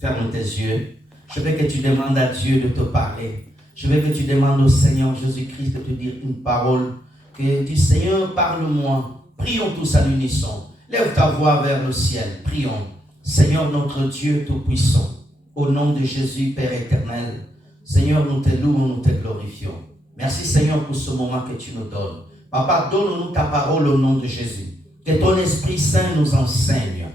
Ferme tes yeux. Je veux que tu demandes à Dieu de te parler. Je veux que tu demandes au Seigneur Jésus-Christ de te dire une parole. Que du Seigneur, parle-moi. Prions tous à l'unisson. Lève ta voix vers le ciel. Prions. Seigneur notre Dieu Tout-Puissant, au nom de Jésus, Père éternel, Seigneur, nous te louons, nous te glorifions. Merci Seigneur pour ce moment que tu nous donnes. Papa, donne-nous ta parole au nom de Jésus. Que ton Esprit Saint nous enseigne.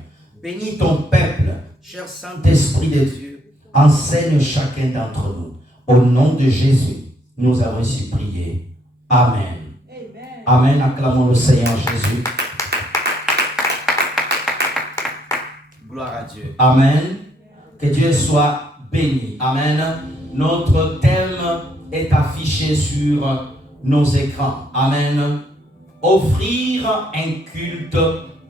Bénis ton peuple, cher Saint-Esprit de Dieu. Enseigne chacun d'entre nous. Au nom de Jésus, nous avons ainsi prié. Amen. Amen. Acclamons le Seigneur Jésus. Gloire à Dieu. Amen. Que Dieu soit béni. Amen. Notre thème est affiché sur nos écrans. Amen. Offrir un culte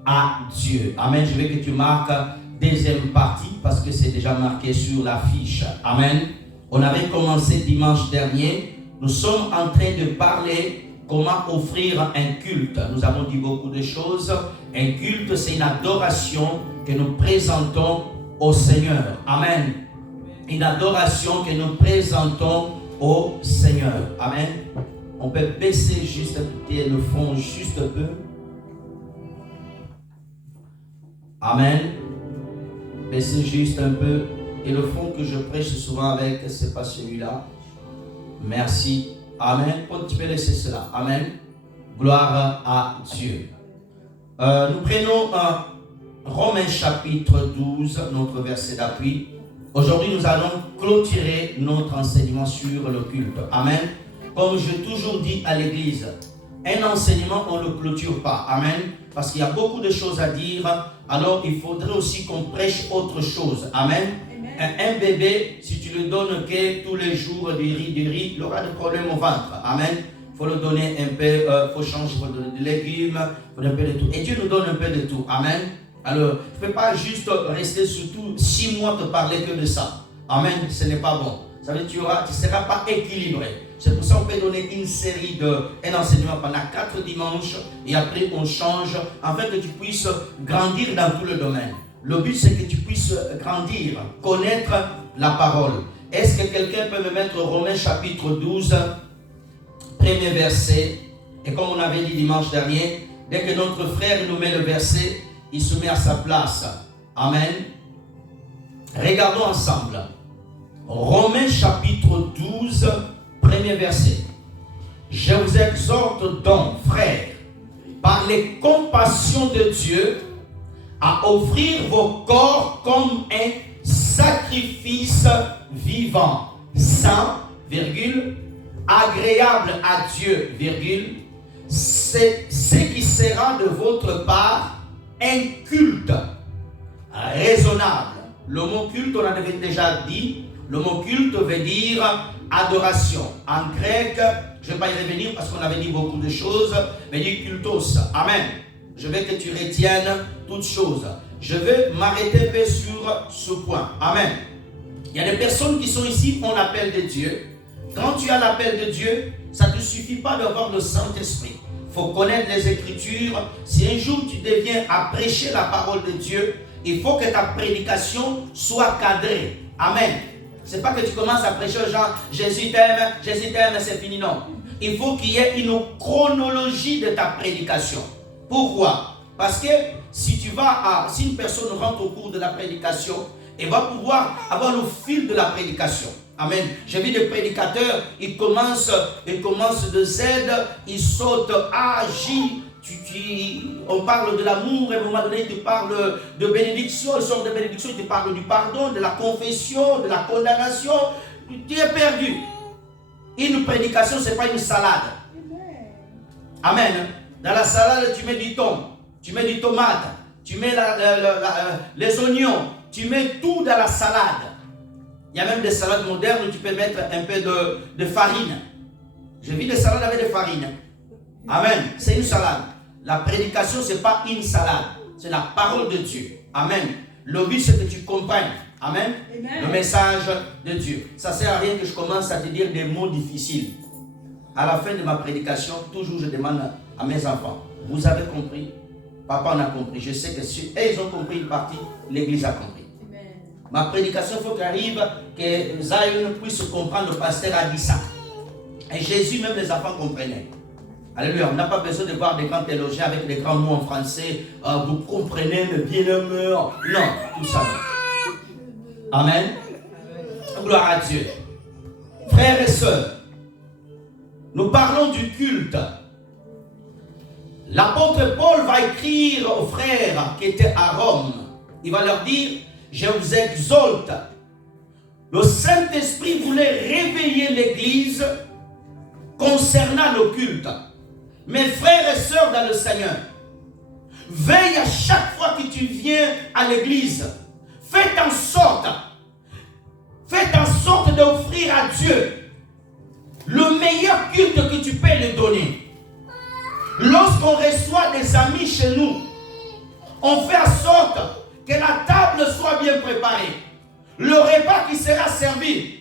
à Dieu. Amen. Je veux que tu marques deuxième partie parce que c'est déjà marqué sur l'affiche. Amen. On avait commencé dimanche dernier. Nous sommes en train de parler comment offrir un culte. Nous avons dit beaucoup de choses. Un culte, c'est une adoration que nous présentons au Seigneur. Amen. Une adoration que nous présentons au Seigneur. Amen. On peut baisser juste le fond, juste un peu. Amen. Baisser juste un peu. Et le fond que je prêche souvent avec, c'est pas celui-là. Merci. Amen. Tu peux laisser cela. Amen. Gloire à Dieu. Nous prenons Romains chapitre 12, notre verset d'appui. Aujourd'hui, nous allons clôturer notre enseignement sur le culte. Amen. Comme j'ai toujours dit à l'église, un enseignement, on ne le clôture pas. Amen. Parce qu'il y a beaucoup de choses à dire. Alors, il faudrait aussi qu'on prêche autre chose. Amen. Un bébé, si tu le donnes que tous les jours du riz, il aura des problèmes au ventre. Amen. Il faut le donner un peu, il faut changer, il faut donner des légumes, il faut un peu de tout. Et Dieu nous donne un peu de tout. Amen. Alors, tu ne peux pas juste rester surtout 6 mois te parler que de ça. Amen. Ce n'est pas bon. Ça veut dire que tu ne seras pas équilibré. C'est pour ça qu'on peut donner une série un enseignement pendant 4 dimanches et après on change afin que tu puisses grandir dans tout le domaine. Le but, c'est que tu puisses grandir, connaître la parole. Est-ce que quelqu'un peut me mettre Romains chapitre 12, premier verset? Et comme on avait dit dimanche dernier, dès que notre frère nous met le verset, il se met à sa place. Amen. Regardons ensemble. Romains chapitre 12, premier verset. Je vous exhorte donc, frères, par les compassions de Dieu, à offrir vos corps comme un sacrifice vivant, saint, agréable à Dieu, c'est ce qui sera de votre part un culte raisonnable. Le mot culte, on avait déjà dit, le mot culte veut dire adoration. En grec, je ne vais pas y revenir parce qu'on avait dit beaucoup de choses, mais dit cultos. Amen. Je veux que tu retiennes toutes choses. Je veux m'arrêter un peu sur ce point. Amen. Il y a des personnes qui sont ici, on appelle de Dieu. Quand tu as l'appel de Dieu, ça ne te suffit pas d'avoir le Saint-Esprit. Il faut connaître les Écritures. Si un jour tu deviens à prêcher la parole de Dieu, il faut que ta prédication soit cadrée. Amen. Ce n'est pas que tu commences à prêcher aux gens, Jésus t'aime, c'est fini. Non. Il faut qu'il y ait une chronologie de ta prédication. Pourquoi? Parce que si une personne rentre au cours de la prédication, elle va pouvoir avoir le fil de la prédication. Amen. J'ai vu des prédicateurs, ils commencent de Z, ils sautent A, J. On parle de l'amour, et à un moment donné, tu parles de bénédiction, ils sortent de bénédiction, ils te parlent du pardon, de la confession, de la condamnation. Tu es perdu. Une prédication, ce n'est pas une salade. Amen. Dans la salade, tu mets du thon, tu mets du tomate, tu mets les oignons, tu mets tout dans la salade. Il y a même des salades modernes où tu peux mettre un peu de farine. J'ai vu des salades avec de farine. Amen. C'est une salade. La prédication, ce n'est pas une salade. C'est la parole de Dieu. Amen. Le but, c'est que tu comprennes. Amen. Le message de Dieu. Ça ne sert à rien que je commence à te dire des mots difficiles. À la fin de ma prédication, toujours je demande à mes enfants, vous avez compris? Papa, on a compris. Je sais que si ils ont compris une partie, l'église a compris. Ma prédication, il faut qu'elle arrive, que Zion puisse comprendre, le pasteur a dit ça. Et Jésus, même les enfants comprenaient. Alléluia, on n'a pas besoin de voir des grands théologiens avec des grands mots en français. Vous comprenez le bien-aimé. Non, tout ça. Amen. Gloire à Dieu. Frères et sœurs, nous parlons du culte. L'apôtre Paul va écrire aux frères qui étaient à Rome. Il va leur dire, je vous exalte. Le Saint-Esprit voulait réveiller l'Église concernant le culte. Mes frères et sœurs dans le Seigneur, veille à chaque fois que tu viens à l'église. Faites en sorte d'offrir à Dieu le meilleur culte que tu peux lui donner. Lorsqu'on reçoit des amis chez nous, on fait en sorte que la table soit bien préparée. Le repas qui sera servi,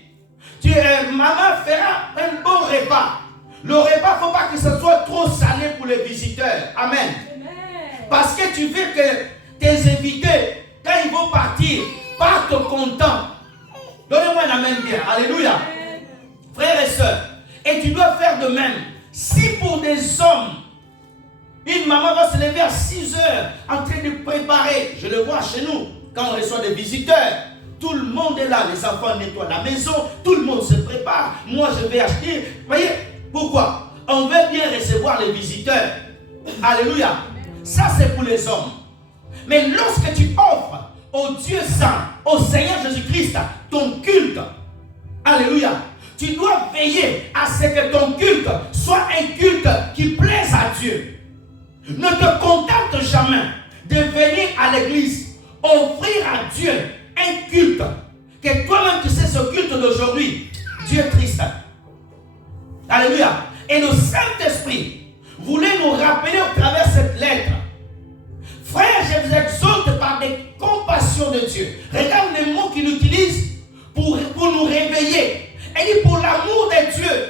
maman fera un bon repas. Le repas, il ne faut pas que ce soit trop salé pour les visiteurs. Amen. Parce que tu veux que tes invités, quand ils vont partir, partent contents. Donnez-moi un amen bien. Alléluia. Frères et sœurs, et tu dois faire de même. Si pour des hommes, une maman va se lever à 6 heures en train de préparer, je le vois chez nous, quand on reçoit des visiteurs, tout le monde est là, les enfants nettoient la maison, tout le monde se prépare, moi je vais acheter, vous voyez, pourquoi? On veut bien recevoir les visiteurs, alléluia, ça c'est pour les hommes, mais lorsque tu offres au Dieu Saint, au Seigneur Jésus-Christ, ton culte, alléluia, tu dois veiller à ce que ton culte soit un culte qui plaise à Dieu. Ne te contente jamais de venir à l'église, offrir à Dieu un culte, que toi-même tu sais ce culte d'aujourd'hui, Dieu est triste. Alléluia. Et le Saint-Esprit voulait nous rappeler au travers de cette lettre. Frère, je vous exhorte par des compassions de Dieu. Regarde les mots qu'il utilise pour nous réveiller. Et dit pour l'amour de Dieu.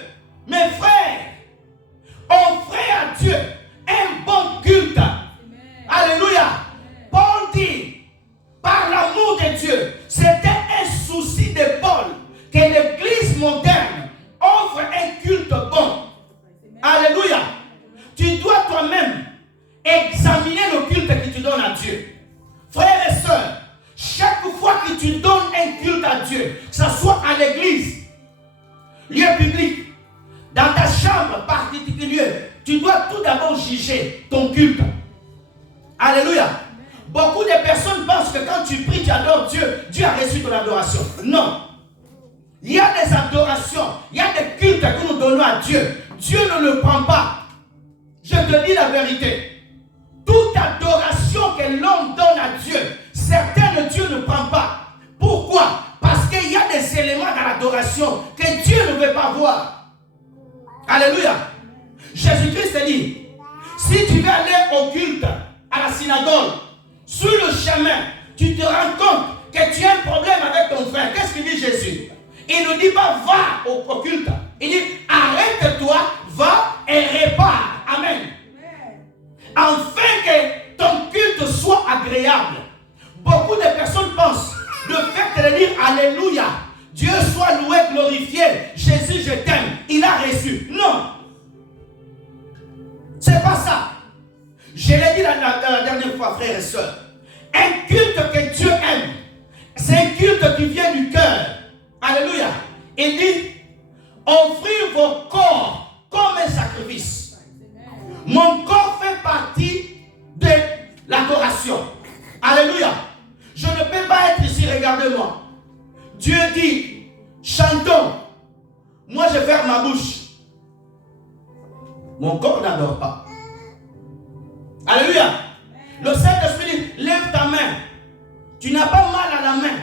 Mes frères, offrez à Dieu un bon culte. Amen. Alléluia. Amen. Paul dit, par l'amour de Dieu, c'était un souci de Paul que l'église moderne offre un culte bon. Amen. Alléluia. Tu dois toi-même examiner le culte que tu donnes à Dieu. Frères et sœurs, chaque fois que tu donnes un culte à Dieu, que ce soit à l'église, lieu public, dans ta chambre particulière, tu dois tout d'abord juger ton culte. Alléluia. Beaucoup de personnes pensent que quand tu pries, tu adores Dieu, Dieu a reçu ton adoration. Non. Il y a des adorations, il y a des cultes que nous donnons à Dieu. Dieu ne le prend pas. Je te dis la vérité. Toute adoration que l'homme donne à Dieu, certaines Dieu ne prend pas. Pourquoi? Parce qu'il y a des éléments dans l'adoration que Dieu ne veut pas voir. Alléluia. Jésus-Christ dit, si tu veux aller au culte, à la synagogue, sur le chemin, tu te rends compte que tu as un problème avec ton frère. Qu'est-ce qu'il dit Jésus? Il ne dit pas va au culte. Il dit arrête-toi, va et répare. Amen. Afin que ton culte soit agréable. Beaucoup de personnes pensent le fait de dire alléluia, Dieu soit loué, glorifié, Jésus je t'aime, il a reçu. Non. C'est pas ça. Je l'ai dit la dernière fois, frères et sœurs. Un culte que Dieu aime, c'est un culte qui vient du cœur. Alléluia. Il dit, offrir vos corps comme un sacrifice. Mon corps fait partie de l'adoration. Alléluia. Je ne peux pas être ici, regardez-moi. Dieu dit, chantons. Moi, je ferme ma bouche. Mon corps n'adore pas. Alléluia. Le Saint-Esprit dit, lève ta main. Tu n'as pas mal à la main.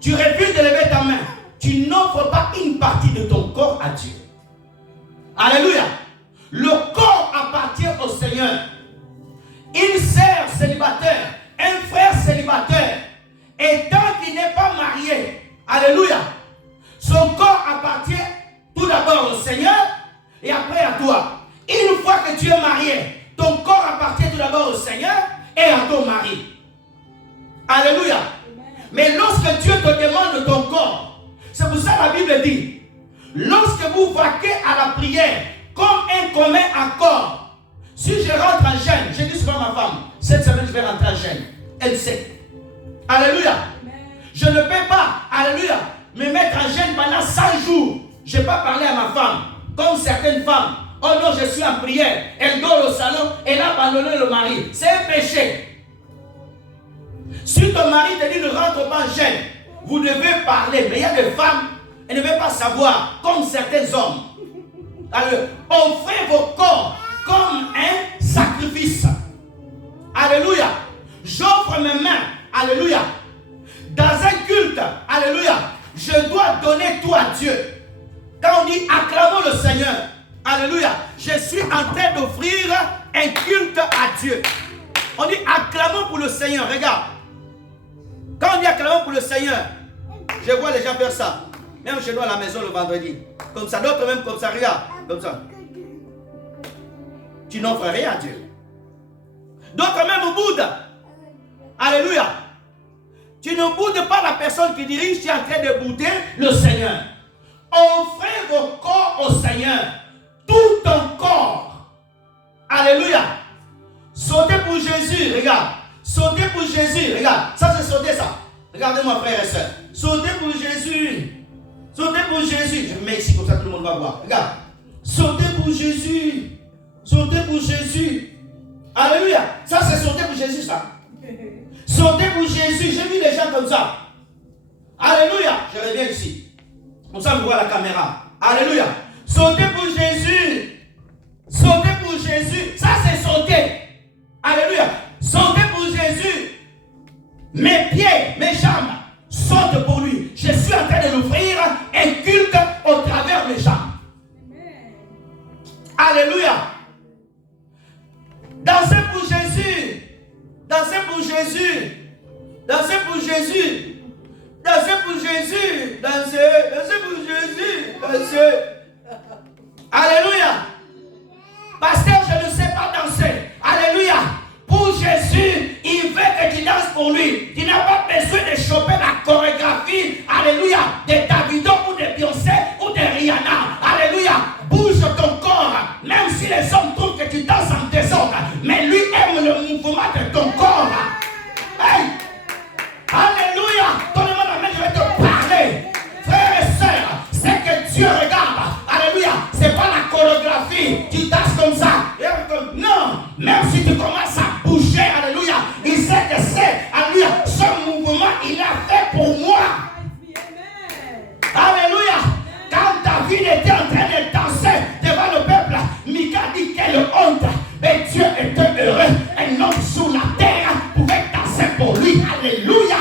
Tu refuses de lever ta main. Tu n'offres pas une partie de ton corps à Dieu. Alléluia. Le corps appartient au Seigneur. Une sœur célibataire, un frère célibataire, et tant qu'il n'est pas marié, alléluia, son corps appartient tout d'abord au Seigneur et après à toi. Une fois que tu es marié, ton corps appartient tout d'abord au Seigneur et à ton mari. Alléluia. Mais lorsque Dieu te demande ton corps, c'est pour ça que la Bible dit, lorsque vous vaquez à la prière comme un commun accord, si je rentre en jeûne, je dis souvent à ma femme, cette semaine je vais rentrer en jeûne. Elle sait. Alléluia. Je ne peux pas, alléluia, me mettre en jeûne pendant 100 jours. Je ne vais pas parler à ma femme, comme certaines femmes. Oh non, je suis en prière. Elle dort au salon, elle a abandonné le mari. C'est un péché. Si ton mari te dit ne rentre pas en jeûne, vous devez parler. Mais il y a des femmes, elles ne veulent pas savoir, comme certains hommes. Alors, offrez vos corps comme un sacrifice. Alléluia. J'offre mes mains. Alléluia. Dans un culte, alléluia, je dois donner tout à Dieu. Quand on dit acclamons le Seigneur, alléluia, je suis en train d'offrir un culte à Dieu. On dit acclamons pour le Seigneur. Regarde. Quand on dit acclamons pour le Seigneur, je vois les gens faire ça. Même chez nous à la maison le vendredi. Comme ça, d'autres même comme ça, regarde. Comme ça. Tu n'offres rien à Dieu. D'autres même au Bouddha. Alléluia. Tu ne boudes pas la personne qui dirige, tu es en train de bouder le Seigneur. Offrez vos corps au Seigneur. Tout ton corps. Alléluia. Sautez pour Jésus, regarde. Sautez pour Jésus, regarde. Ça c'est sauter ça. Regardez-moi frère et soeur. Sautez pour Jésus. Sautez pour Jésus. Je me mets ici comme ça tout le monde va voir. Regarde. Sautez pour Jésus. Sautez pour Jésus. Alléluia. Ça c'est sauter pour Jésus ça. Sautez pour Jésus. J'ai vu les gens comme ça. Alléluia. Je reviens ici. Comme ça, on voit la caméra. Alléluia. Sautez pour Jésus. Sautez pour Jésus. Ça, c'est sauter. Alléluia. Sautez pour Jésus. Mes pieds, mes jambes sautent pour lui. Je suis en train de l'offrir un culte au travers mes jambes. Alléluia. Dansez pour Jésus. Dansez pour Jésus. Dansez pour Jésus. Dansez pour Jésus. Dansez. Dansez pour Jésus. Dansez. Alléluia. Pasteur, je ne sais pas danser. Alléluia. Pour Jésus, il veut que tu danses pour lui. Tu n'as pas besoin de choper la chorégraphie. Alléluia. De Davido ou de Beyoncé ou de Rihanna. Alléluia. Bouge ton corps. Même si les hommes trouvent que tu danses en désordre. Mais lui aime le mouvement de ton corps. Hey. Alléluia. Donne-moi la main, je vais te parler. Frères et sœurs, c'est que Dieu regarde. Alléluia. C'est pas la chorégraphie. Tu danses comme ça. Non. Même si tu commences à bouger. Alléluia. Il sait que c'est. Alléluia. Ce mouvement, il a fait pour moi. Alléluia. Quand David était en train de danser devant le peuple, Mika dit quelle honte. Mais Dieu était heureux. Un homme sur la terre pouvait danser pour lui. Alléluia.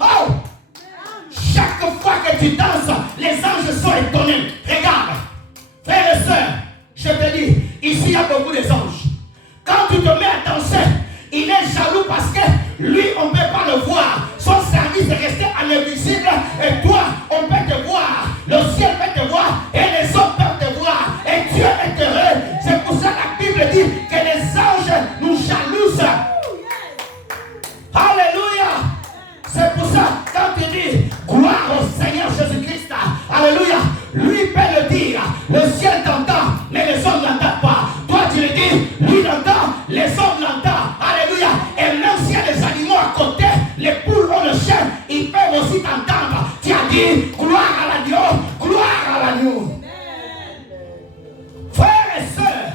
Oh. Chaque fois que tu danses, les anges sont étonnés. Regarde. Frères et sœurs, je te dis, ici il y a beaucoup d'anges. Quand tu te mets à danser, il est jaloux parce que lui, on ne peut pas le voir. Son service est resté à l'invisible. Et toi, on peut te voir. Le ciel peut te voir. Et les hommes peuvent te voir. Et Dieu est heureux. C'est pour ça que la Bible dit que les anges nous jalousent. Alléluia. C'est pour ça, quand tu dis gloire au Seigneur Jésus-Christ. Alléluia. Lui peut le dire. Le ciel t'entend, mais les hommes n'entendent pas. Toi, tu le dis. Lui l'entend, les hommes l'entendent. Alléluia. Et même s'il y a des animaux à côté, les poules ou le chien, ils peuvent aussi t'entendre. Tu as dit gloire à l'agneau, gloire à l'agneau. Frères et sœurs,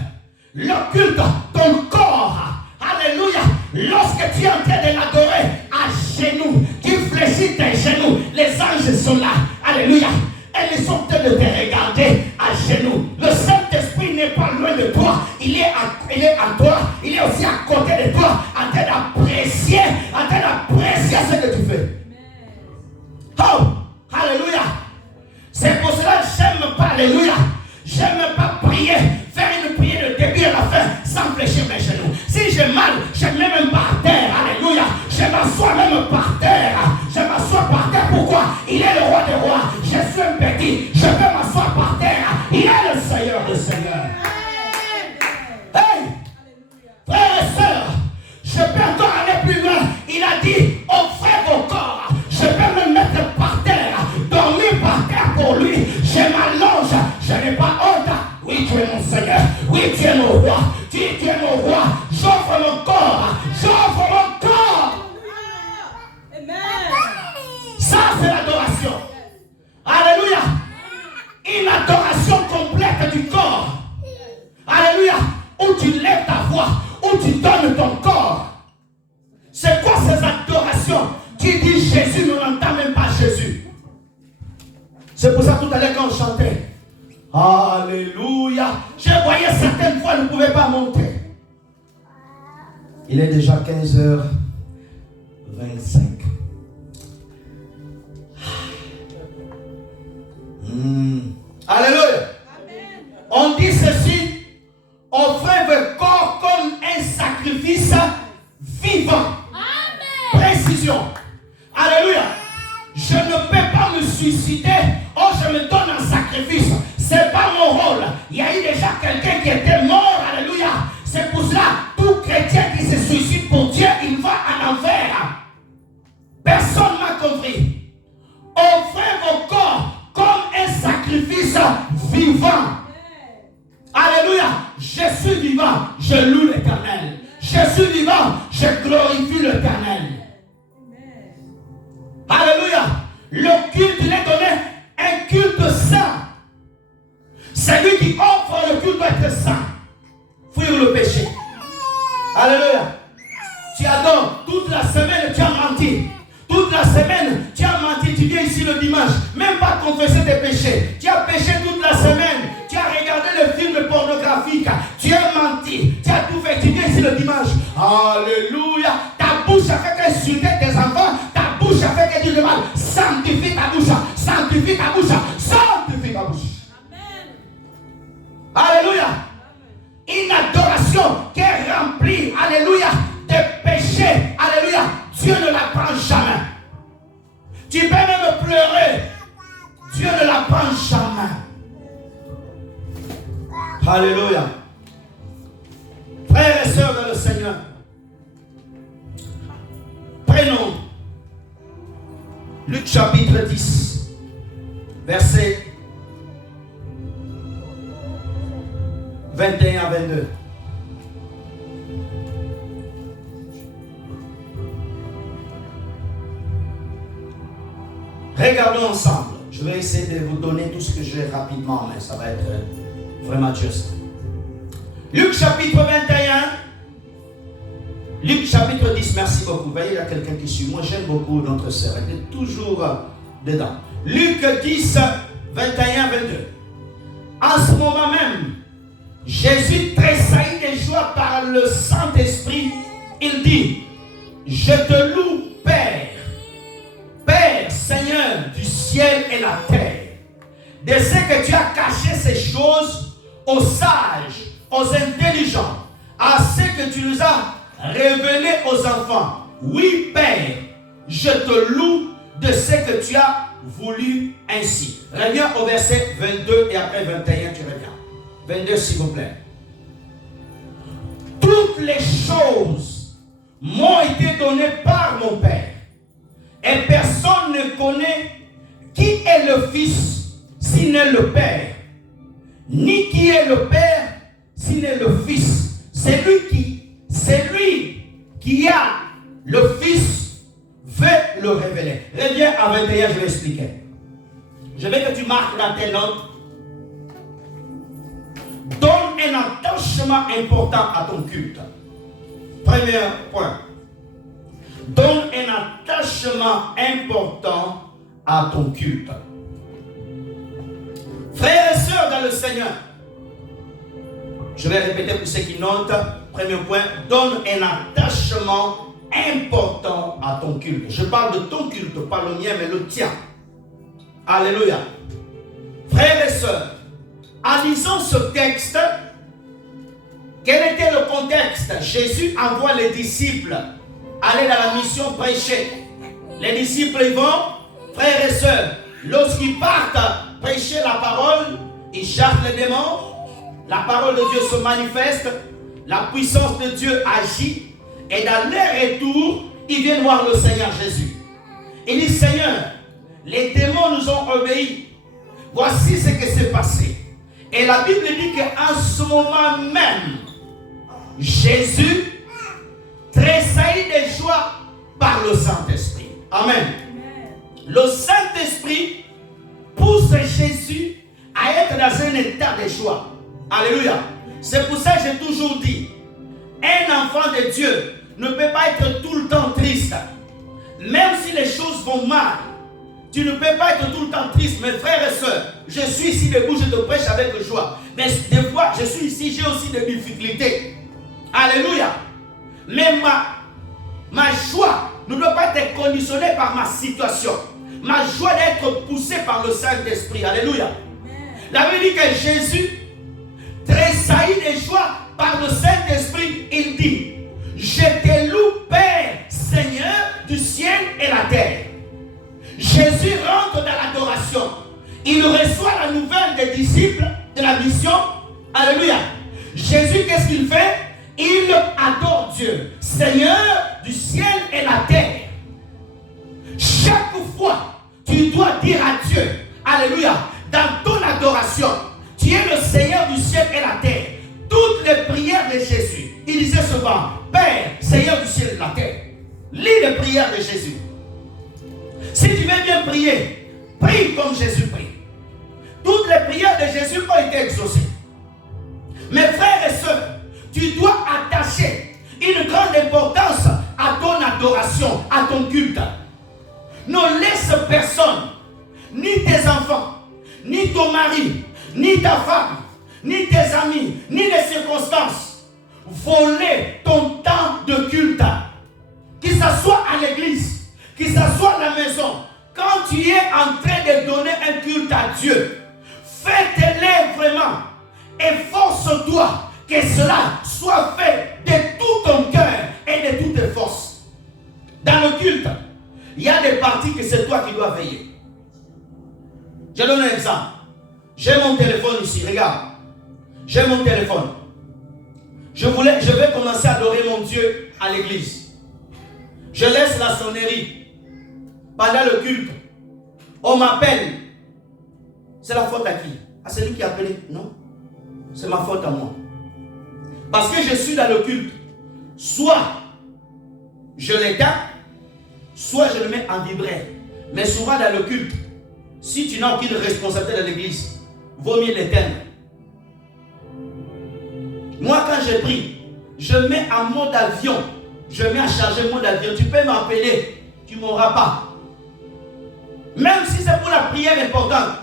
le culte, ton corps, alléluia, lorsque tu es en train de l'adorer à genoux, tu fléchis tes genoux, les anges sont là, alléluia. Elles sont en train de te regarder à genoux. Le Saint-Esprit n'est pas loin de toi. Il est à toi. Il est aussi à côté de toi. En train d'apprécier ce que tu fais. Oh, alléluia. C'est pour cela que j'aime pas, alléluia. J'aime pas prier, faire une prière de début à la fin sans fléchir mes genoux. Si j'ai mal, je me mets même par terre. Alléluia. Je m'assois même par terre. Je m'assois par terre. Pourquoi? Il est le roi des rois. Je suis un petit. Je peux m'asseoir par terre. Il est le Seigneur des seigneurs. Hey! Frères et sœurs, je peux encore aller plus loin. Il a dit, offrez vos corps. tu es mon Seigneur. Oui, tu es mon roi. Tu es mon roi. J'offre mon corps. J'offre mon corps. Ça, c'est l'adoration. Alléluia. Une adoration complète du corps. Alléluia. Où tu lèves ta voix. Où tu donnes ton corps. C'est quoi ces adorations? Tu dis Jésus, mais on n'entend même pas Jésus. C'est pour ça tout à l'heure quand on chantait. Alléluia. Je voyais certaines fois, ne pouvait pas monter. Il est déjà 15h25. Alléluia. On dit ceci. Offrez vos corps comme un sacrifice vivant. Précision. Alléluia. Je ne peux pas me suicider. Oh, je me donne un sacrifice. C'est pas mon rôle. Il y a eu déjà quelqu'un qui était mort. Alléluia. C'est pour cela, tout chrétien qui se suicide pour Dieu, il va en enfer. Personne m'a compris. Offrez vos corps comme un sacrifice vivant. Alléluia. Je suis vivant. Je loue l'Éternel. Je suis vivant. Je glorifie l'Éternel. Alléluia. Le culte, il est donné un culte saint. Celui qui offre le culte doit être saint. Fuir le péché. Alléluia. Tu adores toute la semaine, tu as menti. Toute la semaine, tu as menti. Tu viens ici le dimanche, même pas confesser tes péchés. Tu as péché toute la semaine. Tu as regardé le film pornographique. Tu as menti. Tu as tout fait. Tu viens ici le dimanche. Alléluia. Ta bouche a fait insulter tes enfants. Ta bouche a fait dire le mal. Sanctifie ta bouche. Sanctifie ta bouche. Sanctifie ta bouche. Amen. Alléluia. Une adoration qui est remplie. Alléluia. De péchés. Alléluia. Dieu ne la prend jamais. Tu peux même pleurer. Dieu ne la prend jamais. Alléluia. Frères et sœurs dans le Seigneur, prenons Luc chapitre 10, verset 21 à 22. Regardons ensemble. Je vais essayer de vous donner tout ce que j'ai rapidement, mais ça va être vraiment juste. Luc chapitre 21. Luc chapitre 10, merci beaucoup. Vous voyez, il y a quelqu'un qui suit. Moi, j'aime beaucoup notre sœur. Elle est toujours dedans. Luc 10, 21, 22. En ce moment même, Jésus tressaillit de joie par le Saint-Esprit. Il dit, je te loue, Père. Père, Seigneur du ciel et la terre, de ce que tu as caché ces choses aux sages, aux intelligents, à ce que tu nous as révélés aux enfants. Oui, Père, je te loue de ce que tu as voulu ainsi. Reviens au verset 22 et après 21, tu reviens. 22, s'il vous plaît. Toutes les choses m'ont été données par mon Père. Et personne ne connaît qui est le Fils, s'il n'est le Père. Ni qui est le Père, s'il n'est le Fils. C'est lui qui a le Fils veut le révéler. Reviens à 21, je vais expliquer. Je veux que tu marques dans tes notes. Donne un attachement important à ton culte. Premier point. Donne un attachement important à ton culte. Frères et sœurs dans le Seigneur, je vais répéter pour ceux qui notent. Premier point, donne un attachement important à ton culte. Je parle de ton culte, pas le mien, mais le tien. Alléluia. Frères et sœurs, en lisant ce texte, quel était le contexte? Jésus envoie les disciples aller dans la mission prêcher. Les disciples y vont, frères et sœurs, lorsqu'ils partent prêcher la parole, ils chassent les démons, la parole de Dieu se manifeste, la puissance de Dieu agit, et dans leur retour, ils viennent voir le Seigneur Jésus. Ils disent, Seigneur, les démons nous ont obéi. Voici ce qui s'est passé. Et la Bible dit qu'en ce moment même, Jésus tressaillit de joie par le Saint-Esprit. Amen. Le Saint-Esprit pousse Jésus à être dans un état de joie. Alléluia. C'est pour ça que j'ai toujours dit, un enfant de Dieu ne peut pas être tout le temps triste. Même si les choses vont mal, tu ne peux pas être tout le temps triste. Mes frères et sœurs, je suis ici debout, je te prêche avec joie. Mais des fois, je suis ici, j'ai aussi des difficultés. Alléluia. Mais ma joie ne doit pas être conditionnée par ma situation. Ma joie doit être poussée par le Saint-Esprit. Alléluia. La Bible dit que Jésus tressaillit de joie par le Saint-Esprit. Il dit, je te loue, Père, Seigneur du ciel et la terre. Jésus rentre dans l'adoration. Il reçoit la nouvelle des disciples de la mission. Alléluia. Jésus, qu'est-ce qu'il fait? Il adore Dieu, Seigneur du ciel et la terre. Chaque fois, tu dois dire à Dieu, alléluia, dans ton adoration, tu es le Seigneur du ciel et la terre. Toutes les prières de Jésus, il disait souvent, Père, Seigneur du ciel et de la terre. Lis les prières de Jésus. Si tu veux bien prier, prie comme Jésus prie. Toutes les prières de Jésus ont été exaucées. Mes frères et sœurs, tu dois attacher une grande importance à ton adoration, à ton culte. Ne laisse personne, ni tes enfants, ni ton mari, ni ta femme, ni tes amis, ni les circonstances, voler ton temps de culte. Que ce soit à l'église, que ce soit à la maison, quand tu es en train de donner un culte à Dieu, fais-le vraiment. Efforce-toi que cela soit fait de tout ton cœur et de toutes tes forces. Dans le culte, il y a des parties que c'est toi qui dois veiller. Je donne un exemple. J'ai mon téléphone ici, regarde. J'ai mon téléphone. Je vais commencer à adorer mon Dieu à l'église. Je laisse la sonnerie. Pendant le culte, on m'appelle. C'est la faute à qui? À celui qui a appelé? Non. C'est ma faute à moi. Parce que je suis dans le culte. Soit je l'éteins, soit je le mets en vibreur. Mais souvent dans le culte, si tu n'as aucune responsabilité dans l'église, vaut mieux l'éteindre. Moi, quand je prie, je mets en mode avion. Je mets à charger mode avion. Tu peux m'appeler, tu ne m'auras pas. Même si c'est pour la prière importante,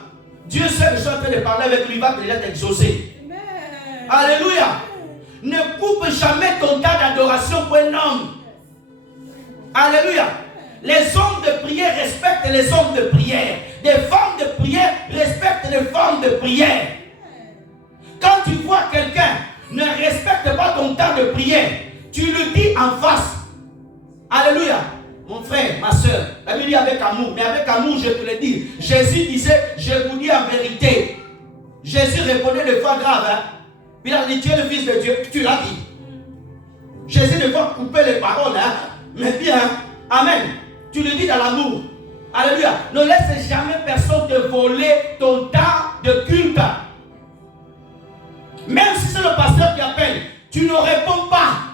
Dieu sait que je suis en train de parler avec lui, il va déjà t'exaucer. Alléluia. Ne coupe jamais ton temps d'adoration pour un homme. Alléluia. Les hommes de prière respectent les hommes de prière. Les femmes de prière respectent les femmes de prière. Quand tu vois quelqu'un ne respecte pas ton temps de prière, tu lui dis en face. Alléluia. Mon frère, ma soeur, la Bible dit avec amour, mais avec amour je te le dis. Jésus disait, je vous dis en vérité. Jésus répondait de fois grave. Il a dit, tu es le fils de Dieu, tu l'as dit. Jésus ne va couper les paroles, mais bien, amen. Tu le dis dans l'amour. Alléluia. Ne laisse jamais personne te voler ton temps de culte. Même si c'est le pasteur qui appelle, tu ne réponds pas.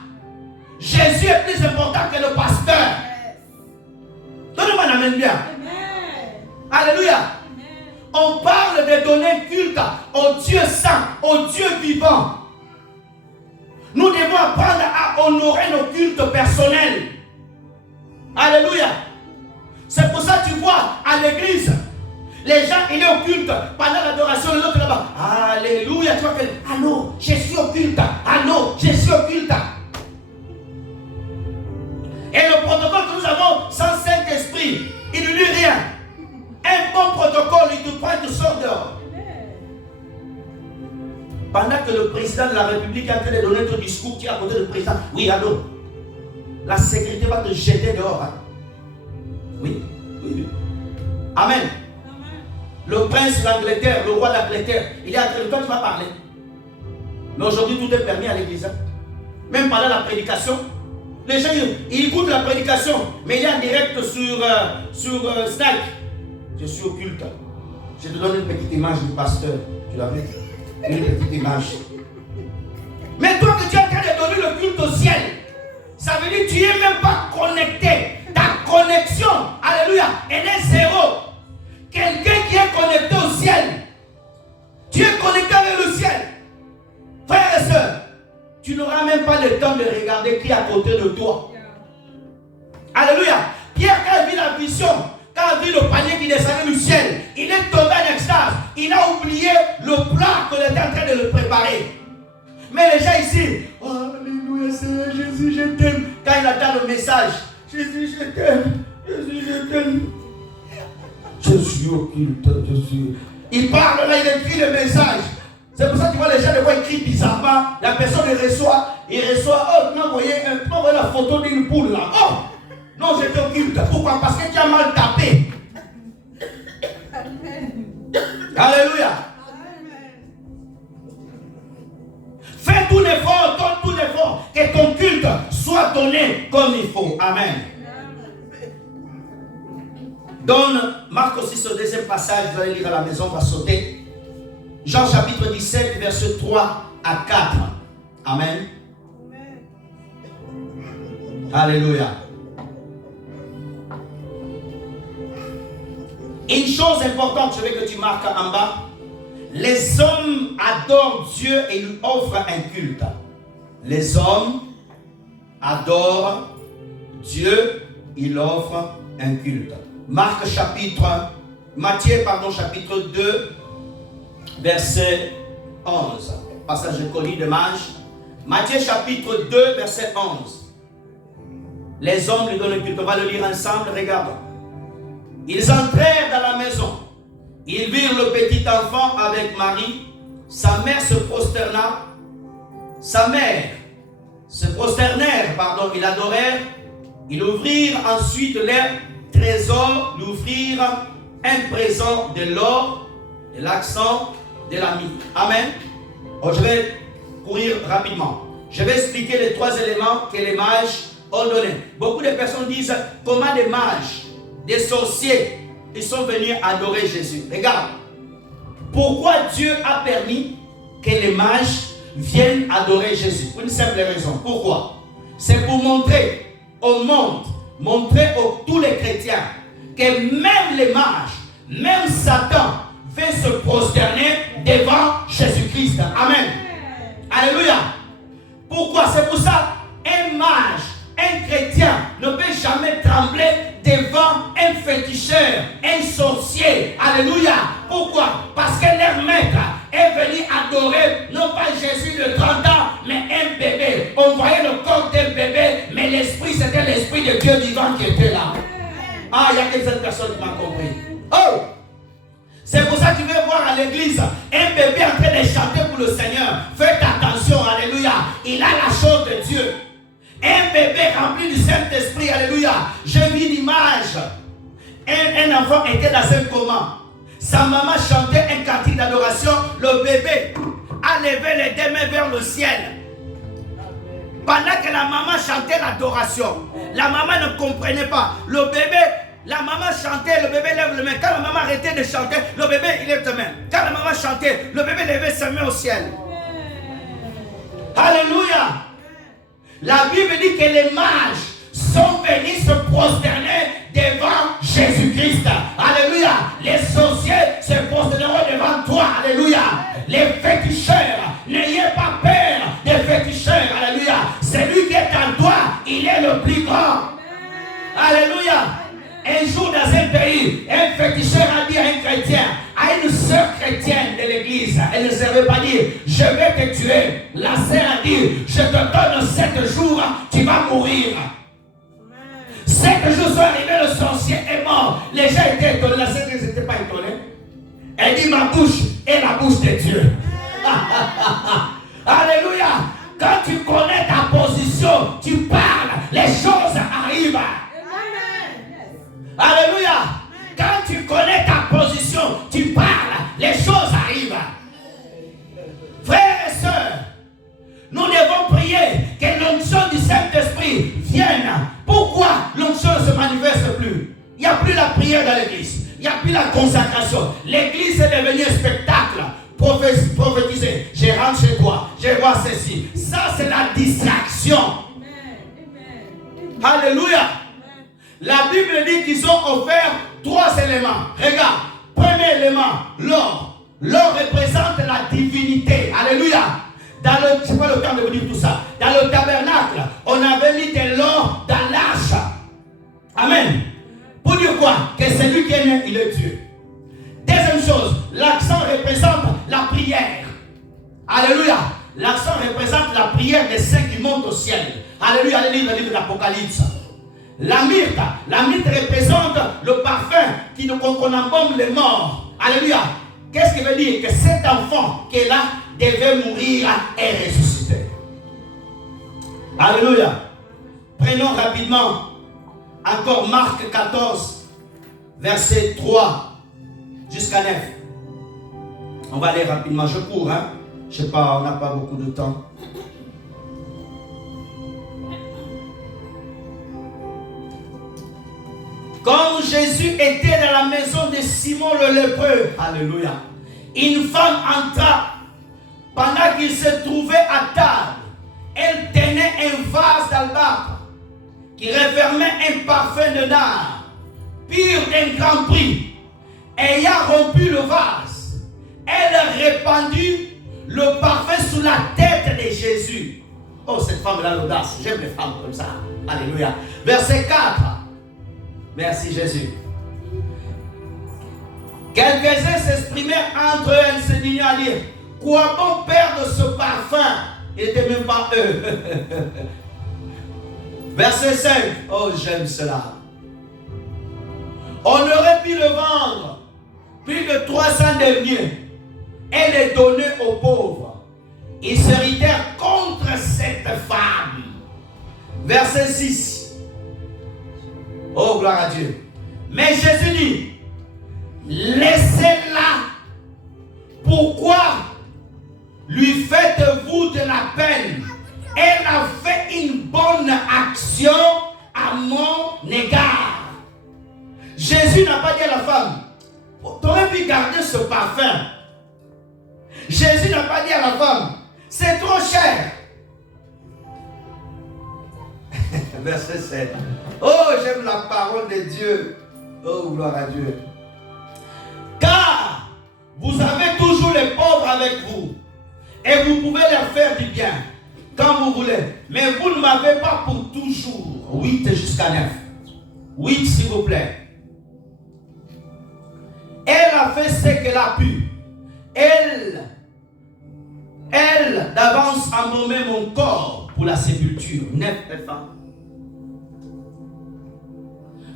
Jésus est plus important que le pasteur. Donne-moi un amen bien. Amen. Alléluia. Amen. On parle de donner culte au Dieu saint, au Dieu vivant. Nous devons apprendre à honorer nos cultes personnels. Alléluia. C'est pour ça que tu vois à l'église, les gens, ils sont au culte. Pendant l'adoration, les autres là-bas. Alléluia. Tu vois que, allô, je suis au culte. Allô, je suis au culte. Et le protocole que nous avons sans Saint-Esprit, il ne lit rien. Un bon protocole, il te prend, il te sort dehors. Pendant que le président de la République est en train de donner ton discours, tu es à côté du président. Oui, allô. La sécurité va te jeter dehors. Hein? Oui, oui, oui. Amen. Le prince d'Angleterre, le roi d'Angleterre, il est en train de toi, tu vas parler. Mais aujourd'hui, tout est permis à l'église. Hein? Même pendant la prédication, les gens, ils écoutent la prédication, mais il est en direct sur Snake. Je suis au culte. Je te donne une petite image du pasteur. Tu l'as vu? Une petite image. Mais toi que tu es en train de donner le culte au ciel, ça veut dire que tu n'es même pas connecté. Ta connexion, alléluia, elle est zéro. Quelqu'un qui est connecté au ciel, tu es connecté avec le ciel. Frères et sœurs, tu n'auras même pas le temps de regarder qui est à côté de toi. Alléluia. Pierre, quand il vit la vision, quand il vit le panier qui descendait du ciel, il est tombé en extase. Il a oublié le plat qu'on était en train de le préparer. Mais les gens ici, oh, alléluia, Seigneur Jésus, je t'aime. Quand il attend le message, Jésus, je t'aime. Jésus, je t'aime. Je suis occulte, je suis. Il parle là, il écrit le message. C'est pour ça que tu vois les gens, des fois, écrivent bizarrement. La personne il reçoit, oh, tu m'as envoyé la photo d'une poule là. Oh, non, j'étais occulte. Pourquoi? Parce que tu as mal tapé. Amen. Alléluia. Fais tout l'effort, donne tout l'effort, que ton culte soit donné comme il faut. Amen. Donne Marc aussi ce deuxième passage, vous allez lire à la maison, on va sauter. Jean chapitre 17, verset 3 à 4. Amen. Alléluia. Une chose importante, je veux que tu marques en bas. Les hommes adorent Dieu et lui offrent un culte. Les hommes adorent Dieu, ils offrent un culte. Chapitre 2, verset 11. Passage connu de Mage. Matthieu chapitre 2, verset 11. Les hommes lui donnent le culte. On va le lire ensemble, regardons. Ils entrèrent dans la maison. Ils virent le petit enfant avec Marie. Sa mère se prosternèrent, ils adorèrent. Ils ouvrirent ensuite leur trésor, lui offrirent un présent de l'or, de l'accent, de la myrrhe. Amen. Bon, je vais courir rapidement. Je vais expliquer les trois éléments que les mages ont donnés. Beaucoup de personnes disent comment des mages, des sorciers, ils sont venus adorer Jésus. Regarde, pourquoi Dieu a permis que les mages viennent adorer Jésus? Pour une simple raison. Pourquoi? C'est pour montrer au monde, montrer à tous les chrétiens que même les mages, même Satan veut se prosterner devant Jésus-Christ. Amen. Alléluia. Pourquoi? C'est pour ça un mage, un chrétien ne peut jamais trembler devant un féticheur, un sorcier. Alléluia. Pourquoi? Parce que leur maître est venu adorer non pas Jésus de 30 ans, mais un bébé. On voyait le corps d'un bébé, mais l'esprit, c'était l'esprit de Dieu vivant qui était là. Ah, il y a quelques personnes qui m'ont compris. Oh! C'est pour ça que tu veux voir à l'église un bébé en train de chanter pour le Seigneur. Faites attention, alléluia. Il a la chose de Dieu. Un bébé rempli du Saint-Esprit, alléluia. J'ai vu l'image. Un enfant était dans un coma. Sa maman chantait un cantique d'adoration. Le bébé a levé les deux mains vers le ciel. Pendant que la maman chantait l'adoration, la maman ne comprenait pas. Le bébé, la maman chantait, le bébé lève les mains. Quand la maman arrêtait de chanter, le bébé il lève les mains. Quand la maman chantait, le bébé levait ses mains au ciel. Alléluia. La Bible dit que les mages sont venus se prosterner devant Jésus-Christ. Alléluia. Les sorciers se prosterneront devant toi. Alléluia. Les féticheurs, n'ayez pas peur des féticheurs. Alléluia. Celui qui est en toi, il est le plus grand. Alléluia. Un jour dans un pays, un féticheur a dit à un chrétien, à une sœur chrétienne de l'église, elle ne savait pas dire, je vais te tuer. La sœur a dit, je te donne 7 jours, tu vas mourir. 7 jours sont arrivés, le sorcier est mort. Les gens étaient étonnés, la sœur n'était pas étonnée. Elle dit, ma bouche est la bouche de Dieu. Alléluia. Quand tu connais ta position, tu parles, les choses arrivent. Alléluia. Quand tu connais ta position, tu parles, les choses arrivent. Frères et sœurs, nous devons prier que l'onction du Saint-Esprit vienne. Pourquoi l'onction ne se manifeste plus? Il n'y a plus la prière dans l'église. Il n'y a plus la consacration. L'église est devenue un spectacle. prophétiser. Je rentre chez toi, je vois ceci. Ça, c'est la distraction. Alléluia. La Bible dit qu'ils ont offert 3 éléments. Regarde, premier élément, l'or. L'or représente la divinité. Alléluia. Je n'ai pas le temps de vous dire tout ça. Dans le tabernacle, on avait mis de l'or dans l'arche. Amen. Pour dire quoi? Que celui qui est né, il est Dieu. Deuxième chose, l'accent représente la prière. Alléluia. L'accent représente la prière des saints qui montent au ciel. Alléluia. Allez lire le livre de l'Apocalypse. La myrte représente le parfum qu'on embaume les morts. Alléluia. Qu'est-ce qui veut dire? Que cet enfant qui est là devait mourir et ressusciter. Alléluia. Prenons rapidement encore Marc 14, verset 3 jusqu'à 9. On va aller rapidement. Je cours, hein. Je ne sais pas, on n'a pas beaucoup de temps. Comme Jésus était dans la maison de Simon le lépreux, alléluia, une femme entra pendant qu'il se trouvait à table. Elle tenait un vase d'albâtre qui renfermait un parfum de nard, pur d'un grand prix. Ayant rompu le vase, elle répandit le parfum sous la tête de Jésus. Oh, cette femme-là, l'audace. J'aime les femmes comme ça. Alléluia. Verset 4. Merci Jésus. Quelques-uns s'exprimaient entre eux et se disaient à dire, quoi bon perdre ce parfum? Il n'était même pas eux. Verset 5. Oh, j'aime cela. On aurait pu le vendre plus de 300 deniers et les donner aux pauvres. Ils se ritèrent contre cette femme. Verset 6. Oh, gloire à Dieu. Mais Jésus dit, laissez-la. Pourquoi lui faites-vous de la peine? Elle a fait une bonne action à mon égard. Jésus n'a pas dit à la femme, tu aurais pu garder ce parfum. Jésus n'a pas dit à la femme, c'est trop cher. Verset 7. Oh, j'aime la parole de Dieu. Oh, gloire à Dieu. Car vous avez toujours les pauvres avec vous. Et vous pouvez leur faire du bien quand vous voulez. Mais vous ne m'avez pas pour toujours. 8 jusqu'à 9. 8, s'il vous plaît. Elle a fait ce qu'elle a pu. Elle d'avance embaumait mon corps pour la sépulture. 9 femmes.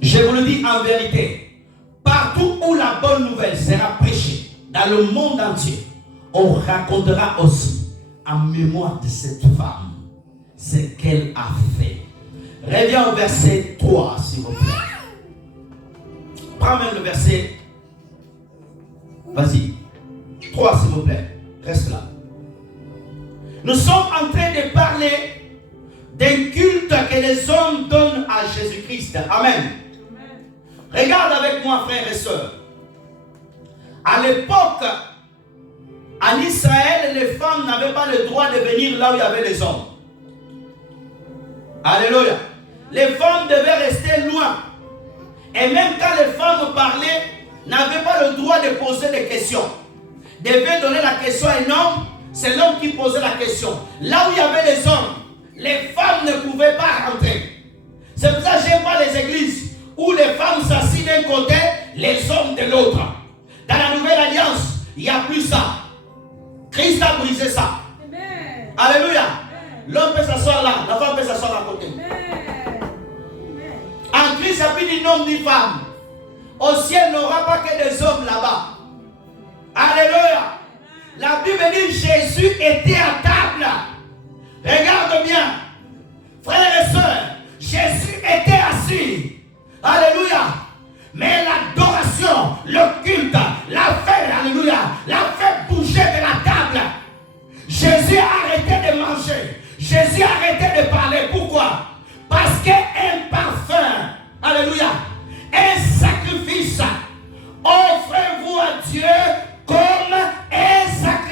Je vous le dis en vérité, partout où la bonne nouvelle sera prêchée, dans le monde entier, on racontera aussi en mémoire de cette femme ce qu'elle a fait. Reviens au verset 3, s'il vous plaît. Prends même le verset. Vas-y. 3, s'il vous plaît. Reste là. Nous sommes en train de parler d'un culte que les hommes donnent à Jésus-Christ. Amen. Regarde avec moi, frères et sœurs. À l'époque, en Israël, les femmes n'avaient pas le droit de venir là où il y avait les hommes. Alléluia. Les femmes devaient rester loin. Et même quand les femmes parlaient, n'avaient pas le droit de poser des questions. Devaient donner la question à un homme, c'est l'homme qui posait la question. Là où il y avait les hommes, les femmes ne pouvaient pas rentrer. C'est pour ça que j'aime pas les églises où les femmes s'assient d'un côté, les hommes de l'autre. Dans la nouvelle alliance, il n'y a plus ça. Christ a brisé ça. Amen. Alléluia. L'homme peut s'asseoir là, la femme peut s'asseoir à côté. Amen. En Christ, il n'y a plus ni homme ni femme. Au ciel, il n'y aura pas que des hommes là-bas. Alléluia. La Bible dit Jésus était à table. Regarde bien. Frères et sœurs, Jésus était assis. Alléluia. Mais l'adoration, le culte, l'a fait, alléluia, l'a fait bouger de la table. Jésus a arrêté de manger. Jésus a arrêté de parler. Pourquoi? Parce qu'un parfum, alléluia, un sacrifice, offrez-vous à Dieu comme un sacrifice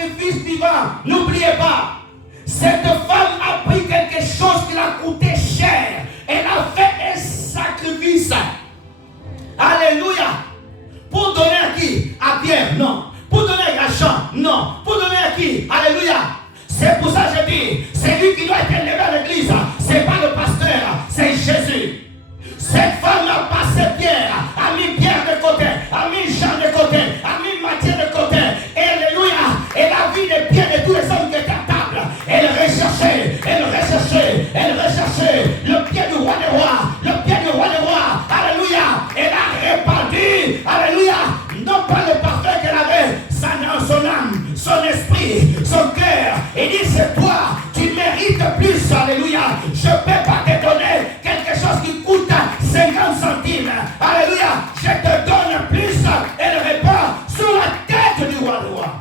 criez pas. Cette femme a pris quelque chose qui l'a coûté cher. Elle a fait un sacrifice. Alléluia. Pour donner à qui? À Pierre? Non. Pour donner à Jean? Non. Pour donner à qui? Alléluia. C'est pour ça que je dis, c'est lui qui doit être élevé à l'église. Ce n'est pas le pasteur, c'est Jésus. Cette femme a passé Pierre, a mis Pierre de côté, a mis Jean de côté, a mis Matthieu de côté. Alléluia. Elle a vu les pieds de tous les hommes qui étaient à table. Elle recherchait le pied du roi des rois, le pied du roi des rois. Alléluia. Elle a répandu, alléluia, non pas le parfum qu'elle avait, son âme, son esprit, son cœur. Et dit, c'est toi, tu mérites plus, alléluia. Je ne peux pas te donner quelque chose qui coûte 50 centimes. Alléluia. Je te donne plus. Elle répond sur la tête du roi des rois.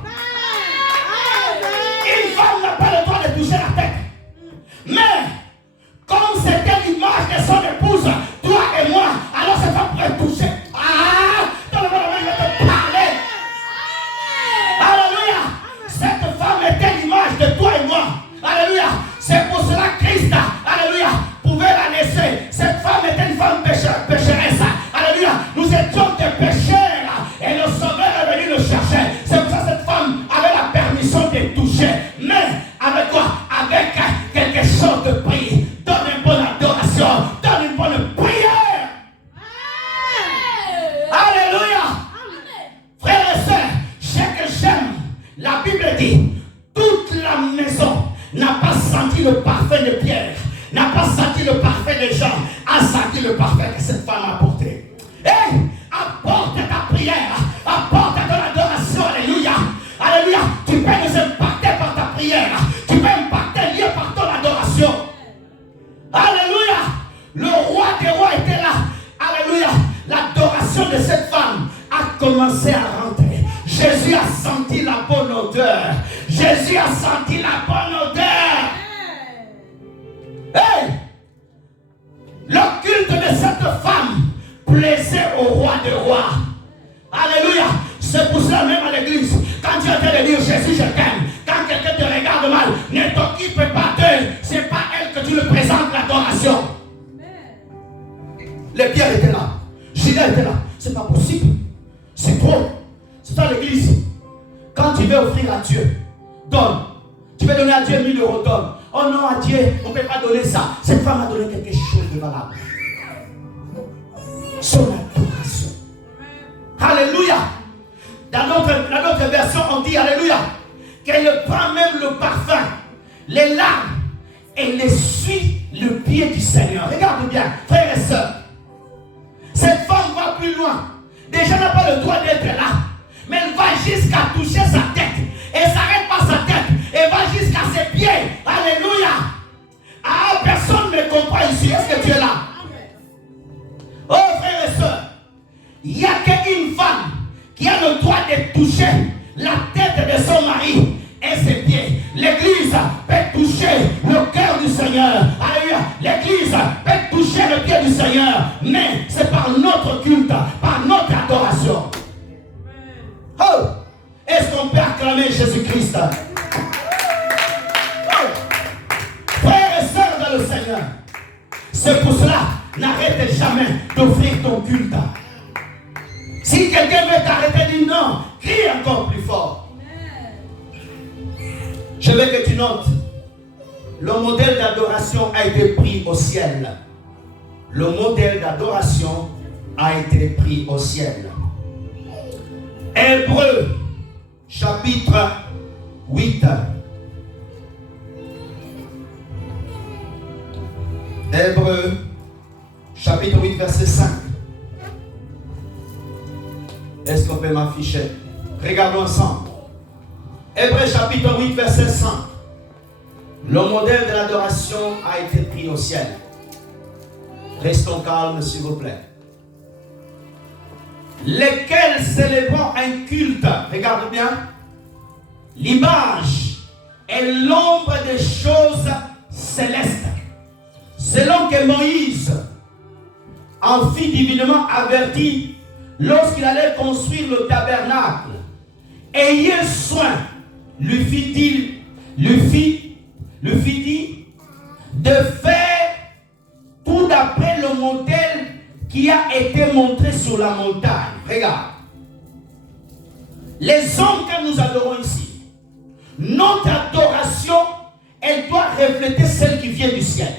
Une femme n'a pas le droit de toucher la tête. Mais, comme c'était l'image de son épouse, toi et moi, alors cette femme pourrait toucher. Dans le monde, je vais te parler. Alléluia. Cette femme était l'image de toi et moi. Alléluia. C'est pour cela que Christ, alléluia, pouvait la laisser. Cette femme était une femme pécheresse. Alléluia. Nous étions des pécheurs. Et le Sauveur est venu nous chercher. C'est pour ça que cette femme avait la permission de toucher. Mais avec quoi? Avec quelque chose de prière. Donne une bonne adoration. Donne une bonne prière. Alléluia. Frères et sœurs, ce que j'aime, la Bible dit, toute la maison n'a pas senti le parfum de Pierre, n'a pas senti le parfum de Jean, a senti le parfum que cette femme a apporté. Hey, apporte ta prière, apporte ton adoration, alléluia. Alléluia, tu peux nous impacter par ta prière, tu peux impacter Dieu par ton adoration. Alléluia, le roi des rois était là. Alléluia, l'adoration de cette femme a commencé à rentrer. Jésus a senti la bonne odeur. Jésus a senti la bonne odeur. Hey! Le culte de cette femme plaisait au roi des rois. Alléluia. C'est pour cela même à l'église, quand tu es en train de dire Jésus je t'aime, quand quelqu'un te regarde mal, ne t'occupe pas d'eux. C'est pas elle que tu lui présentes l'adoration. Les pierres étaient là. Judas était là. C'est pas possible. C'est trop. C'est ça l'église. Quand tu veux offrir à Dieu, donne. Tu veux donner à Dieu 1000 euros, donne. Oh non, à Dieu, on ne peut pas donner ça. Cette femme a donné quelque chose de valable. Son adoration. Alléluia. Dans notre version, on dit Alléluia. Qu'elle prend même le parfum, les larmes, et elle essuie le pied du Seigneur. Regarde bien, frères et sœurs. Cette femme va plus loin. Déjà, elle n'a pas le droit d'être là. Mais elle va jusqu'à toucher sa tête. Elle ne s'arrête pas sa tête. Elle va jusqu'à ses pieds. Alléluia. Ah, personne ne comprend ici. Est-ce que tu es là? Oh, frères et sœurs. Il n'y a qu'une femme qui a le droit de toucher la tête de son mari et ses pieds. L'église peut toucher le cœur du Seigneur. Alléluia. L'église peut toucher le pied du Seigneur. Mais c'est par notre culte, par notre adoration. Oh! Est-ce qu'on peut acclamer Jésus-Christ? Oh! Frères et sœurs dans le Seigneur, c'est pour cela, n'arrête jamais d'offrir ton culte. Si quelqu'un veut t'arrêter, dis non, crie encore plus fort. Je veux que tu notes, le modèle d'adoration a été pris au ciel. Le modèle d'adoration a été pris au ciel. Hébreux, chapitre 8. Hébreux, chapitre 8, verset 5. Est-ce qu'on peut m'afficher? Regardons ensemble. Hébreux, chapitre 8, verset 5. Le modèle de l'adoration a été pris au ciel. Restons calmes, s'il vous plaît. Lesquels célébrons un culte. Regarde bien. L'image est l'ombre des choses célestes. Selon que Moïse en fit divinement averti lorsqu'il allait construire le tabernacle. Ayez soin, lui fit-il, lui fit dit de faire tout d'après le modèle qui a été montré sur la montagne. Regarde. Les hommes que nous adorons ici, notre adoration, elle doit refléter celle qui vient du ciel.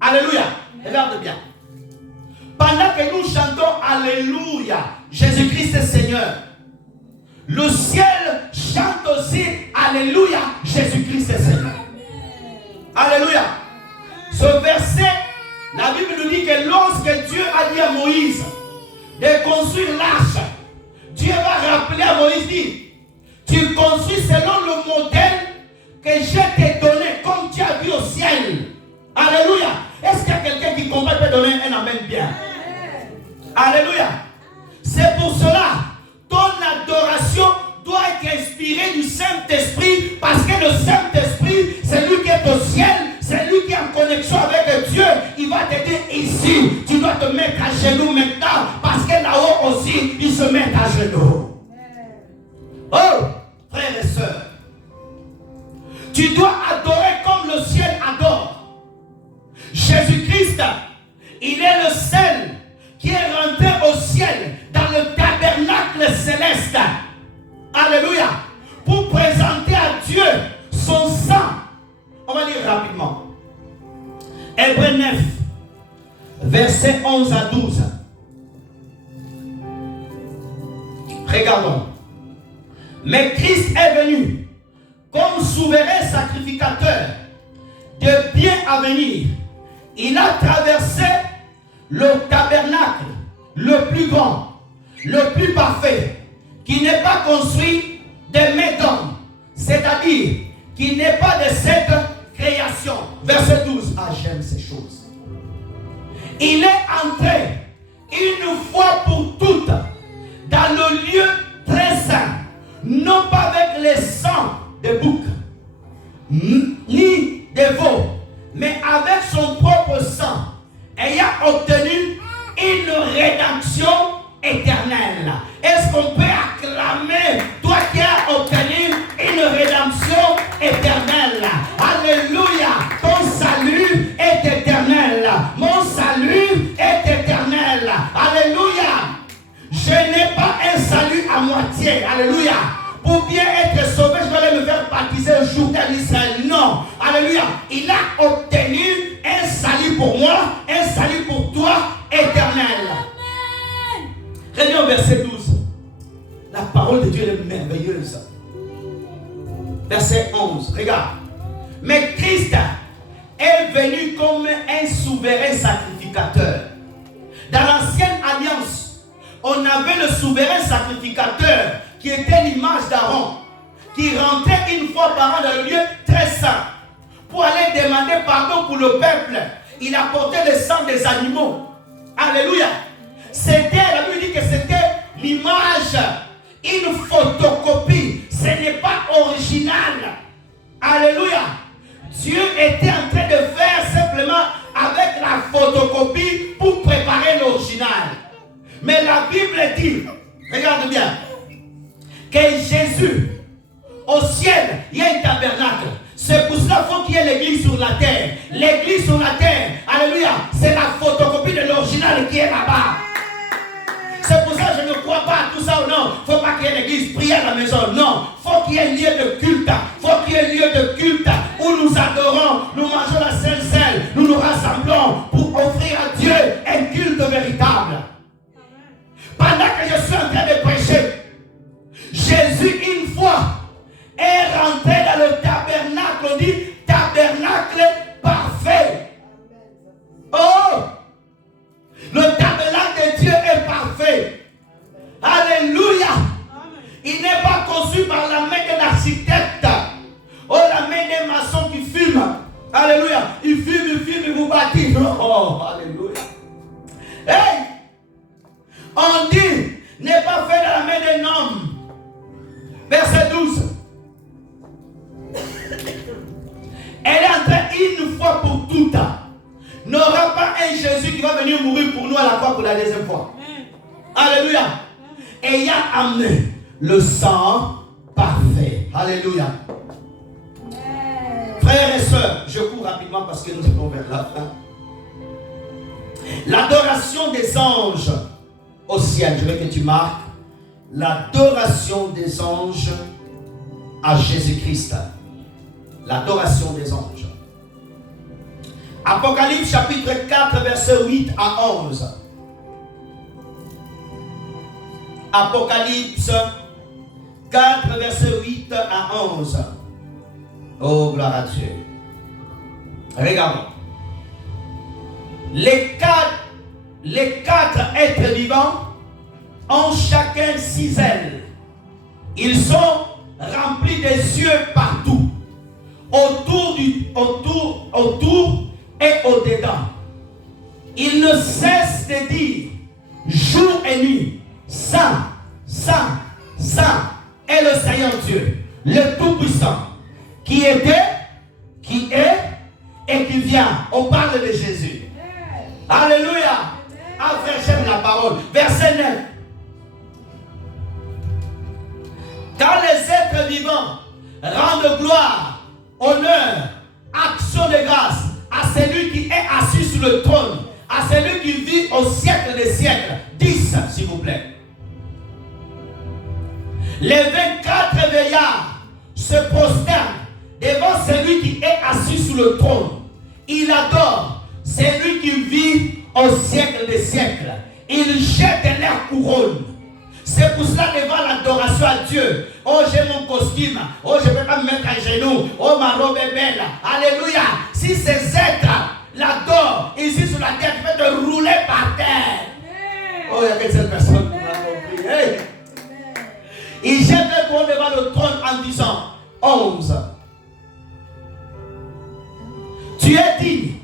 Alléluia. Regarde bien. Pendant que nous chantons Alléluia, Jésus-Christ est Seigneur, le ciel chante aussi Alléluia, Jésus-Christ est Seigneur. Alléluia. Ce verset, la Bible nous dit que lorsque Dieu a dit à Moïse de construire l'arche, Dieu va rappeler à Moïse, dit, tu construis selon le modèle que je t'ai donné, comme tu as vu au ciel. Alléluia. Est-ce qu'il y a quelqu'un qui comprend peut donner un amen bien? Alléluia. C'est pour cela, ton adoration doit être inspirée du Saint-Esprit, parce que le Saint-Esprit, c'est lui qui est au ciel, c'est lui qui est en connexion avec Dieu. Il va te dire ici, tu dois te mettre à genoux maintenant, parce que là-haut aussi, ils se mettent à genoux. Oh, frères et sœurs, tu dois adorer comme le ciel adore. Jésus-Christ, il est le seul qui est rentré au ciel dans le tabernacle céleste. Alléluia. Pour présenter à Dieu son sang. On va lire rapidement. Hébreux 9, versets 11 à 12. Regardons. Mais Christ est venu comme souverain sacrificateur de bien à venir. Il a traversé le tabernacle le plus grand, le plus parfait, qui n'est pas construit de mains d'homme, c'est-à-dire qui n'est pas de cette création. Verset 12. Ah, j'aime ces choses. Il est entré une fois pour toutes dans le lieu très saint, non pas avec les sangs de boucs, ni de veaux, mais avec son propre sang, ayant obtenu une rédemption éternelle. Est-ce qu'on peut acclamer, toi qui as obtenu une rédemption éternelle? Alléluia. Ton salut est éternel. Mon salut est éternel. Alléluia. Je n'ai pas un salut à moitié. Alléluia. Pour bien être sauvé, je vais aller me faire baptiser un jour dans Israël. Non. Alléluia. Il a obtenu un salut pour moi, un salut pour toi, éternel. Regardez au verset 12. La parole de Dieu est merveilleuse. Verset 11. Regarde. Mais Christ est venu comme un souverain sacrificateur. Dans l'ancienne alliance, on avait le souverain sacrificateur qui était l'image d'Aaron, qui rentrait une fois par an dans le lieu très saint pour aller demander pardon pour le peuple. Il apportait le sang des animaux. Alléluia. C'était, la Bible dit que c'était l'image, une photocopie. Ce n'est pas original. Alléluia. Dieu était en train de faire simplement avec la photocopie pour préparer l'original. Mais la Bible dit, regarde bien, que Jésus, au ciel, il y a un tabernacle. C'est pour cela qu'il faut qu'il y ait l'église sur la terre. L'église sur la terre, alléluia, c'est la photocopie de l'original qui est là-bas. C'est pour ça que je ne crois pas à tout ça ou non. Il ne faut pas qu'il y ait l'église, prier à la maison. Non, il faut qu'il y ait un lieu de culte. Il faut qu'il y ait un lieu de culte où nous adorons, nous mangeons la Sainte Seine, nous nous rassemblons pour offrir à Dieu un culte véritable. Pendant que je suis en train de prêcher, Jésus, une fois, est rentré dans le tabernacle. On dit tabernacle parfait. Oh! Le tabernacle de Dieu est parfait. Alléluia. Il n'est pas conçu par la main d'un architecte. Oh, la main d'un maçon qui fume. Alléluia. Il fume, il vous bâtit. Oh, alléluia. Hey! On dit, n'est pas fait dans la main d'un homme. Verset 12. Elle est entrée une fois pour toutes. N'aura pas un Jésus qui va venir mourir pour nous à la croix pour la deuxième fois. Alléluia. Ayant amené le sang parfait. Alléluia. rapidement parce que nous sommes vers la fin. L'adoration des anges au ciel. Je veux que tu marques l'adoration des anges à Jésus-Christ. L'adoration des anges. Apocalypse chapitre 4 verset 8 à 11. Apocalypse 4 verset 8 à 11. Oh, gloire à Dieu. Regardons. Les quatre êtres vivants ont chacun 6 ailes. Ils sont remplis des yeux partout, autour et au-dedans. Ils ne cessent de dire jour et nuit, Saint, Saint, Saint est le Seigneur Dieu, le Tout-Puissant, qui était, qui est et qui vient. On parle de Jésus. Alléluia. Ah frère, j'aime la parole. Verset 9. Quand les êtres vivants rendent gloire, honneur, action de grâce à celui qui est assis sur le trône, à celui qui vit au siècle des siècles. 10, s'il vous plaît. Les 24 veillards se prosternent devant celui qui est assis sur le trône. Il adore celui qui vit au siècle des siècles. Il jette leur couronne. C'est pour cela devant l'adoration à Dieu. Oh, j'ai mon costume. Oh, je ne peux pas me mettre à genoux. Oh, ma robe est belle. Alléluia. Si ces êtres l'adorent ici sur la terre, tu peux te rouler par terre. Oh, il y a que cette personne qui m'a compris. Hey. Il jette leur couronne devant le trône en disant 11. Tu es digne,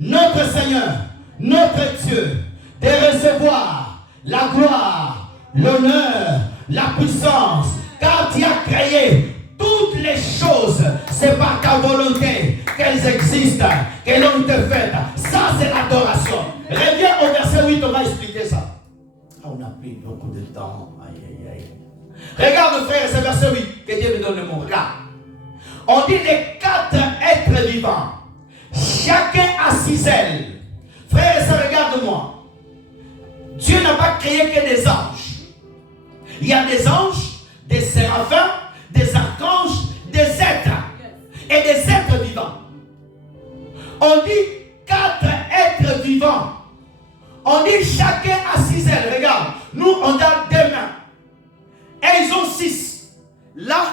notre Seigneur, notre Dieu, de recevoir la gloire, l'honneur, la puissance, car tu as créé toutes les choses. C'est par ta volonté qu'elles existent, qu'elles ont été faites. Ça, c'est l'adoration. Reviens au verset 8, on va expliquer ça. On a pris beaucoup de temps. Aïe, aïe, aïe. Regarde, frère, c'est verset 8 que Dieu me donne le mot. Regarde. On dit les 4 êtres vivants. Chacun a 6 ailes. Frère et sœur, regarde-moi. Dieu n'a pas créé que des anges. Il y a des anges, des séraphins, des archanges, des êtres et des êtres vivants. On dit 4 êtres vivants. On dit chacun a 6 ailes. Regarde, nous on a 2 mains. Et ils ont 6. Là,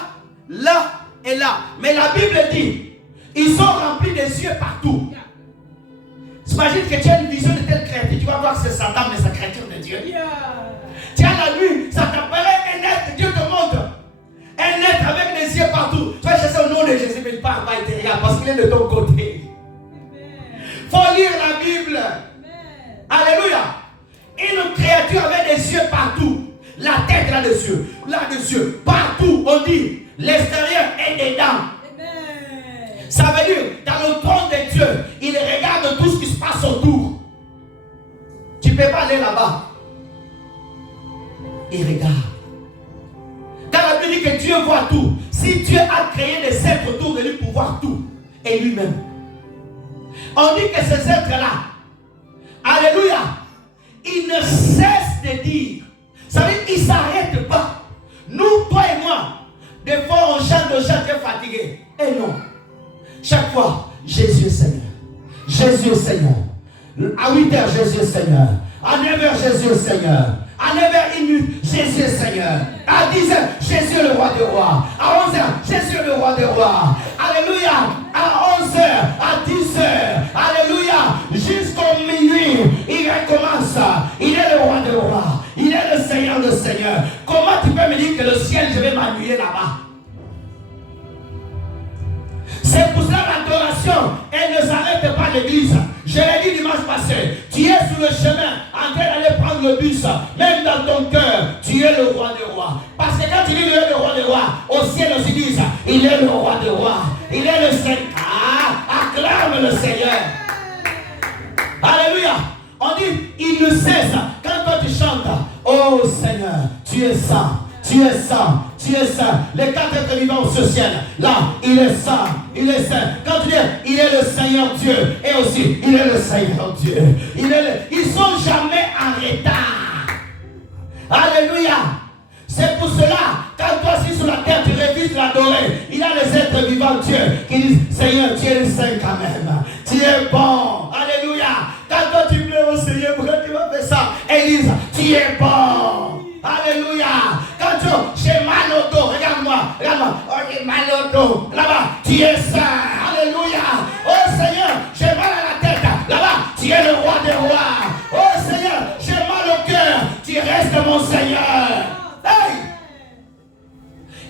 là et là. Mais la Bible dit ils sont remplis des yeux partout. Imagine que tu as une vision de telle créature, tu vas voir que c'est Satan, mais sa créature de Dieu. Tu as la vue, ça t'apparaît un être, Dieu te montre. Un être avec des yeux partout. Tu vas chercher au nom de Jésus, mais il part pas intérieur parce qu'il est de ton côté. Il faut lire la Bible. Alléluia. Une créature avec des yeux partout. La tête là-dessus, partout, on dit, l'extérieur est dedans. Ça veut dire, dans le trône de Dieu, il regarde tout ce qui se passe autour. Tu ne peux pas aller là-bas. Il regarde. Dans la Bible dit que Dieu voit tout. Si Dieu a créé des êtres autour de lui pour voir tout, et lui-même. On dit que ces êtres-là, alléluia, ils ne cessent de dire. Ça veut dire qu'ils ne s'arrêtent pas. Nous, toi et moi, des fois on chante, tu es fatigué. Et non. Chaque fois, Jésus est Seigneur. Jésus est Seigneur. À 8h, Jésus est Seigneur. À 9h, Jésus est Seigneur. À 9h, Jésus est Seigneur. À 10h, Jésus est le roi des rois. À 11h, Jésus est le roi des rois. Alléluia. À 11h, à 10h, alléluia. Jusqu'au minuit, il recommence. Il est le roi des rois. Il est le Seigneur des seigneurs. Comment tu peux me dire que le ciel, je vais m'ennuyer là-bas? C'est pour cela l'adoration, elle ne s'arrête pas à l'église. Je l'ai dit dimanche passé, tu es sur le chemin en train d'aller prendre le bus. Même dans ton cœur, tu es le roi des rois. Parce que quand tu dis le roi des rois, au ciel aussi disent, il est le roi des rois. Il est le Seigneur. Ah, acclame le Seigneur. Alléluia. On dit, il ne cesse. Quand toi tu chantes, oh Seigneur, tu es saint. Tu es saint, tu es saint. Les quatre êtres vivants au ciel, là, il est saint, il est saint. Quand tu dis, il est le Seigneur Dieu, et aussi, il est le Seigneur Dieu. Ils sont jamais en retard. Alléluia. C'est pour cela, quand toi aussi sur la terre, tu refuses l'adorer, il y a les êtres vivants Dieu qui disent, Seigneur, tu es le Saint quand même. Tu es bon. Alléluia. Quand toi tu pleures au Seigneur, pourquoi tu vas faire ça? Et ils disent, tu es bon. Alléluia. Quand j'ai mal au dos, regarde-moi. Oh, j'ai mal au dos. Là-bas, tu es saint. Alléluia. Oh Seigneur, j'ai mal à la tête. Là-bas, tu es le roi des rois. Oh Seigneur, j'ai mal au cœur. Tu restes mon Seigneur. Hey!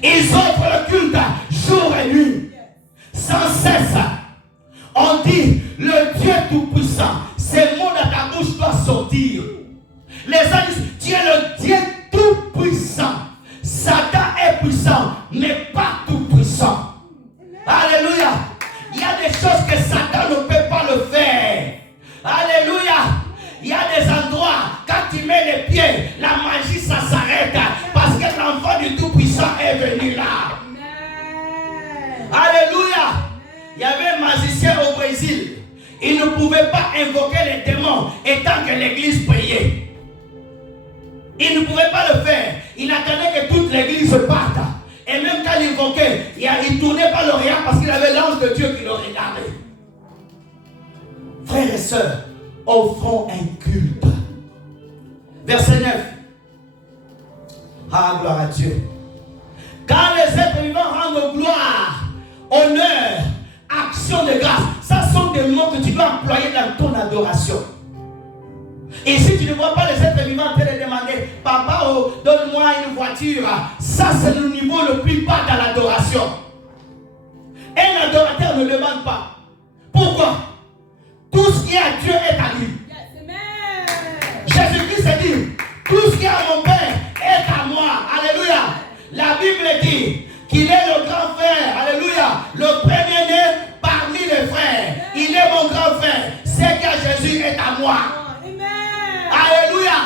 Ils offrent le culte jour et nuit, sans cesse. On dit, le Dieu Tout-Puissant, ces mots de ta bouche doivent sortir. Les gens disent, tu es le Dieu Tout-Puissant. Satan est puissant, mais pas Tout-Puissant. Alléluia. Il y a des choses que Satan ne peut pas le faire. Alléluia. Il y a des endroits, quand tu mets les pieds, la magie, ça s'arrête. Parce que l'enfant du Tout-Puissant est venu là. Amen. Alléluia. Il y avait un magicien au Brésil. Il ne pouvait pas invoquer les démons étant que l'église priait. Il ne pouvait pas le faire. Il attendait que toute l'église parte. Et même quand il invoquait, il ne tournait pas le regard parce qu'il avait l'ange de Dieu qui le regardait. Frères et sœurs, offrons un culte. Verset 9. Ah, gloire à Dieu. Quand les êtres vivants rendent gloire, honneur, action de grâce, ça sont des mots que tu dois employer dans ton adoration. Et si tu ne vois pas les êtres vivants te demander, papa, oh, donne-moi une voiture, ça c'est le niveau le plus bas dans l'adoration. Un adorateur ne demande pas. Pourquoi? Tout ce qui est à Dieu est à lui. Jésus-Christ a dit, tout ce qui est à mon Père est à moi. Alléluia. La Bible dit qu'il est le grand frère. Alléluia. Le premier-né parmi les frères. Il est mon grand frère. C'est que Jésus est à moi. Alléluia.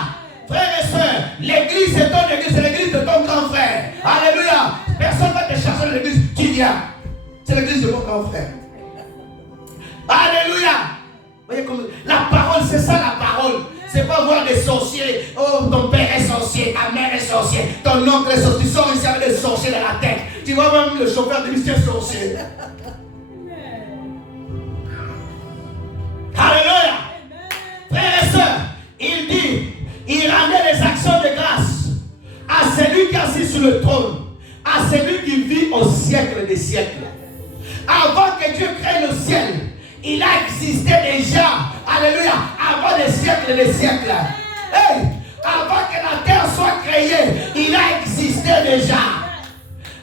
Frères et sœurs, l'église est ton église, c'est l'église de ton grand frère. Alléluia. Personne ne va te chercher dans l'église. Tu viens. C'est l'église de mon grand frère. Alléluia. Voyez comme la parole, c'est ça la parole. C'est pas voir des sorciers. Oh, ton père est sorcier, ta mère est sorcier, ton oncle est sorcier. Tu sors ici avec des sorciers dans la tête. Tu vois même le chauffeur de lycée sorcier. Alléluia. Frères et sœurs, il dit, il rendait les actions de grâce à celui qui est assis sur le trône, à celui qui vit au siècle des siècles. Avant que Dieu crée le ciel, il a existé déjà, alléluia, avant les siècles et les siècles. Hey, avant que la terre soit créée, il a existé déjà.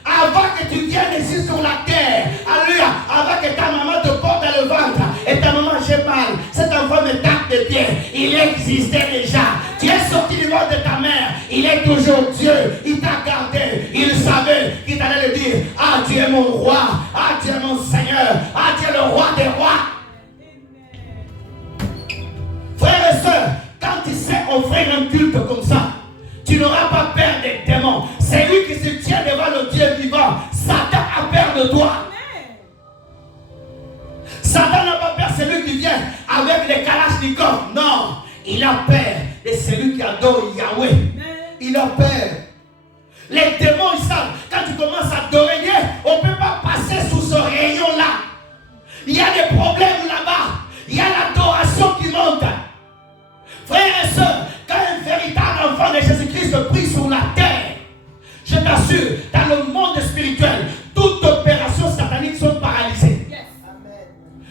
Avant que tu viennes ici sur la terre, alléluia, avant que ta maman te porte dans le ventre et ta maman, j'ai mal, cet enfant me tape des pieds, il existait déjà. Tu es sorti du ventre de ta mère, il est toujours Dieu, il t'a gardé, il savait qu'il t'allait le dire, ah tu es mon roi, ah tu es mon Seigneur, ah tu es le roi des rois. Frères et sœurs, quand tu sais offrir un culte comme ça, tu n'auras pas peur des démons. C'est lui qui se tient devant le Dieu vivant. Satan a peur de toi. Satan n'a pas peur, c'est lui qui vient avec les kalachnikovs. Non, il a peur de celui qui adore Yahweh. Il a peur. Les démons, ils savent, quand tu commences à adorer Dieu, on ne peut pas passer sous ce rayon-là. Il y a des problèmes là-bas. Il y a l'adoration qui monte. Frères et sœurs, quand un véritable enfant de Jésus-Christ prie sur la terre, je t'assure, dans le monde spirituel, toute opération satanique sont paralysées. Yes. Amen.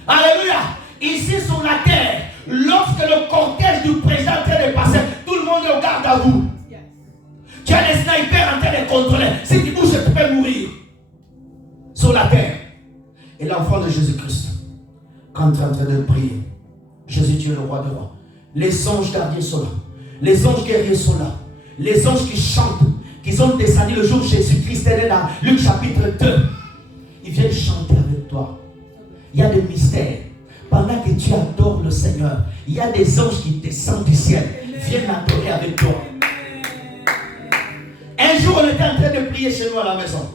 Alléluia. Ici sur la terre, lorsque le cortège du président est en train de passer, tout le monde regarde à vous. Yes. Tu as des snipers en train de contrôler. Si tu bouges, tu peux mourir. Sur la terre. Et l'enfant de Jésus-Christ, quand tu es en train de prier, Jésus, tu es le roi des rois. Les anges gardiens sont là. Les anges guerriers sont là. Les anges qui chantent, qui sont descendus le jour où Jésus-Christ est né dans Luc chapitre 2. Ils viennent chanter avec toi. Il y a des mystères. Pendant que tu adores le Seigneur, il y a des anges qui descendent du ciel, viennent adorer avec toi. Un Un jour, on était en train de prier chez nous à la maison.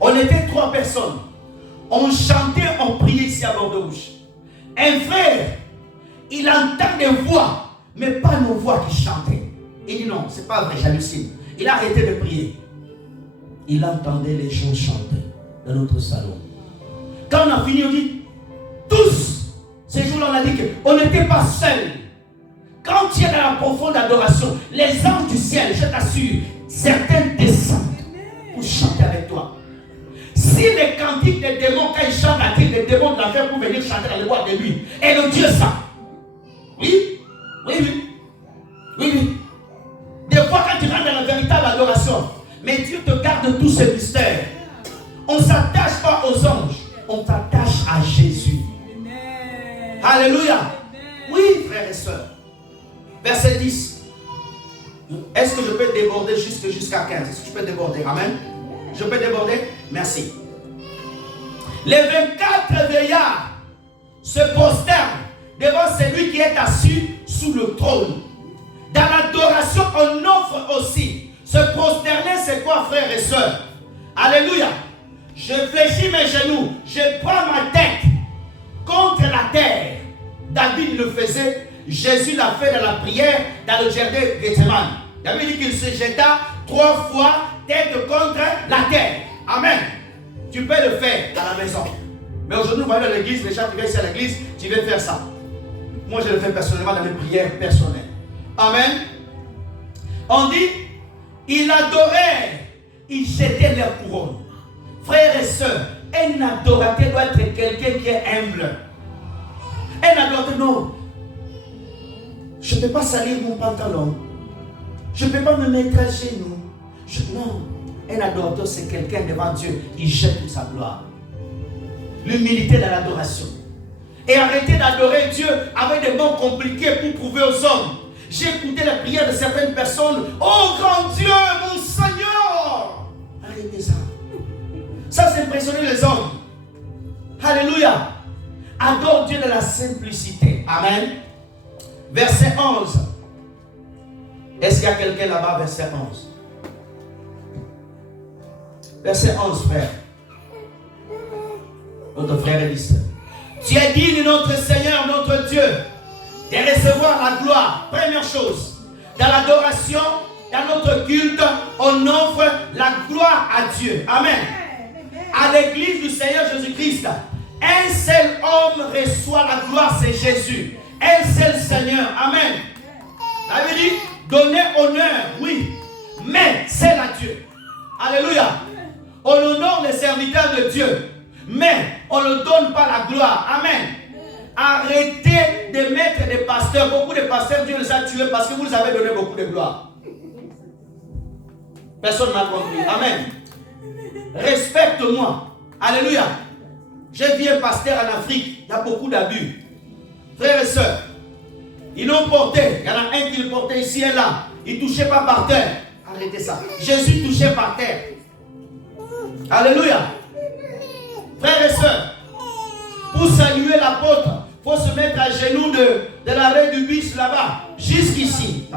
On était 3 personnes. On chantait, on priait ici à Bordeaux-Rouge. Un frère, il entend des voix, mais pas nos voix qui chantaient. Il dit non, c'est pas vrai, j'hallucine. Il a arrêté de prier. Il entendait les gens chanter dans notre salon. Quand on a fini, on dit, tous, ces jours-là, on a dit qu'on n'était pas seuls. Quand tu es dans la profonde adoration, les anges du ciel, je t'assure, certains descendent pour chanter avec toi. Si les cantiques des démons, quand ils chantent, attirent les démons de l'enfer pour venir chanter dans les boîtes de nuit, et le Dieu ça. Oui, oui, oui. Oui, oui. Des fois, quand tu rentres dans la véritable adoration, mais Dieu te garde tous ces mystères. On ne s'attache pas aux anges, on s'attache à Jésus. Amen. Alléluia. Oui, frères et sœurs. Verset 10. Est-ce que je peux déborder jusqu'à 15? Est-ce que je peux déborder? Amen. Je peux déborder? Merci. Les 24 veillards se prosternent devant celui qui est assis sous le trône. Dans l'adoration, on offre aussi. Se prosterner, c'est quoi, frères et sœurs? Alléluia. Je fléchis mes genoux. Je prends ma tête contre la terre. David le faisait. Jésus l'a fait dans la prière dans le jardin de Gethsemane. David dit qu'il se jeta 3 fois tête contre la terre. Amen. Tu peux le faire à la maison. Mais aujourd'hui, on va aller à l'église. Les gens qui viennent ici à l'église, tu veux faire ça. Moi, je le fais personnellement dans mes prières personnelles. Amen. On dit, il adorait, il jetait leur couronne. Frères et sœurs, un adorateur doit être quelqu'un qui est humble. Un adorateur, non. Je ne peux pas salir mon pantalon. Je ne peux pas me mettre à genoux. Non. Un adorateur, c'est quelqu'un devant Dieu qui jette toute sa gloire. L'humilité dans l'adoration. Et arrêtez d'adorer Dieu avec des mots compliqués pour prouver aux hommes. J'ai écouté la prière de certaines personnes. Oh grand Dieu, mon Seigneur. Arrêtez ça. Ça, c'est impressionner les hommes. Alléluia. Adore Dieu de la simplicité. Amen. Verset 11. Est-ce qu'il y a quelqu'un là-bas, verset 11? Verset 11, frère. Notre frère est ici. Tu es digne, notre Seigneur, notre Dieu, de recevoir la gloire. Première chose, dans l'adoration, dans notre culte, on offre la gloire à Dieu. Amen. À l'église du Seigneur Jésus-Christ, un seul homme reçoit la gloire, c'est Jésus. Un seul Seigneur. Amen. La Bible dit, donner honneur, oui, mais c'est à Dieu. Alléluia. On honore les serviteurs de Dieu, mais on ne donne pas la gloire. Amen. Arrêtez de mettre des pasteurs. Beaucoup de pasteurs, Dieu les a tués parce que vous les avez donné beaucoup de gloire. Personne n'a compris. Amen. Respecte-moi. Alléluia. J'ai vu un pasteur en Afrique. Il y a beaucoup d'abus. Frères et sœurs, ils l'ont porté. Il y en a un qui le portait ici et là. Il ne touchait pas par terre. Arrêtez ça. Jésus touchait par terre. Alléluia. Frères et sœurs, pour saluer l'apôtre, il faut se mettre à genoux de l'arrêt du bus là-bas, jusqu'ici.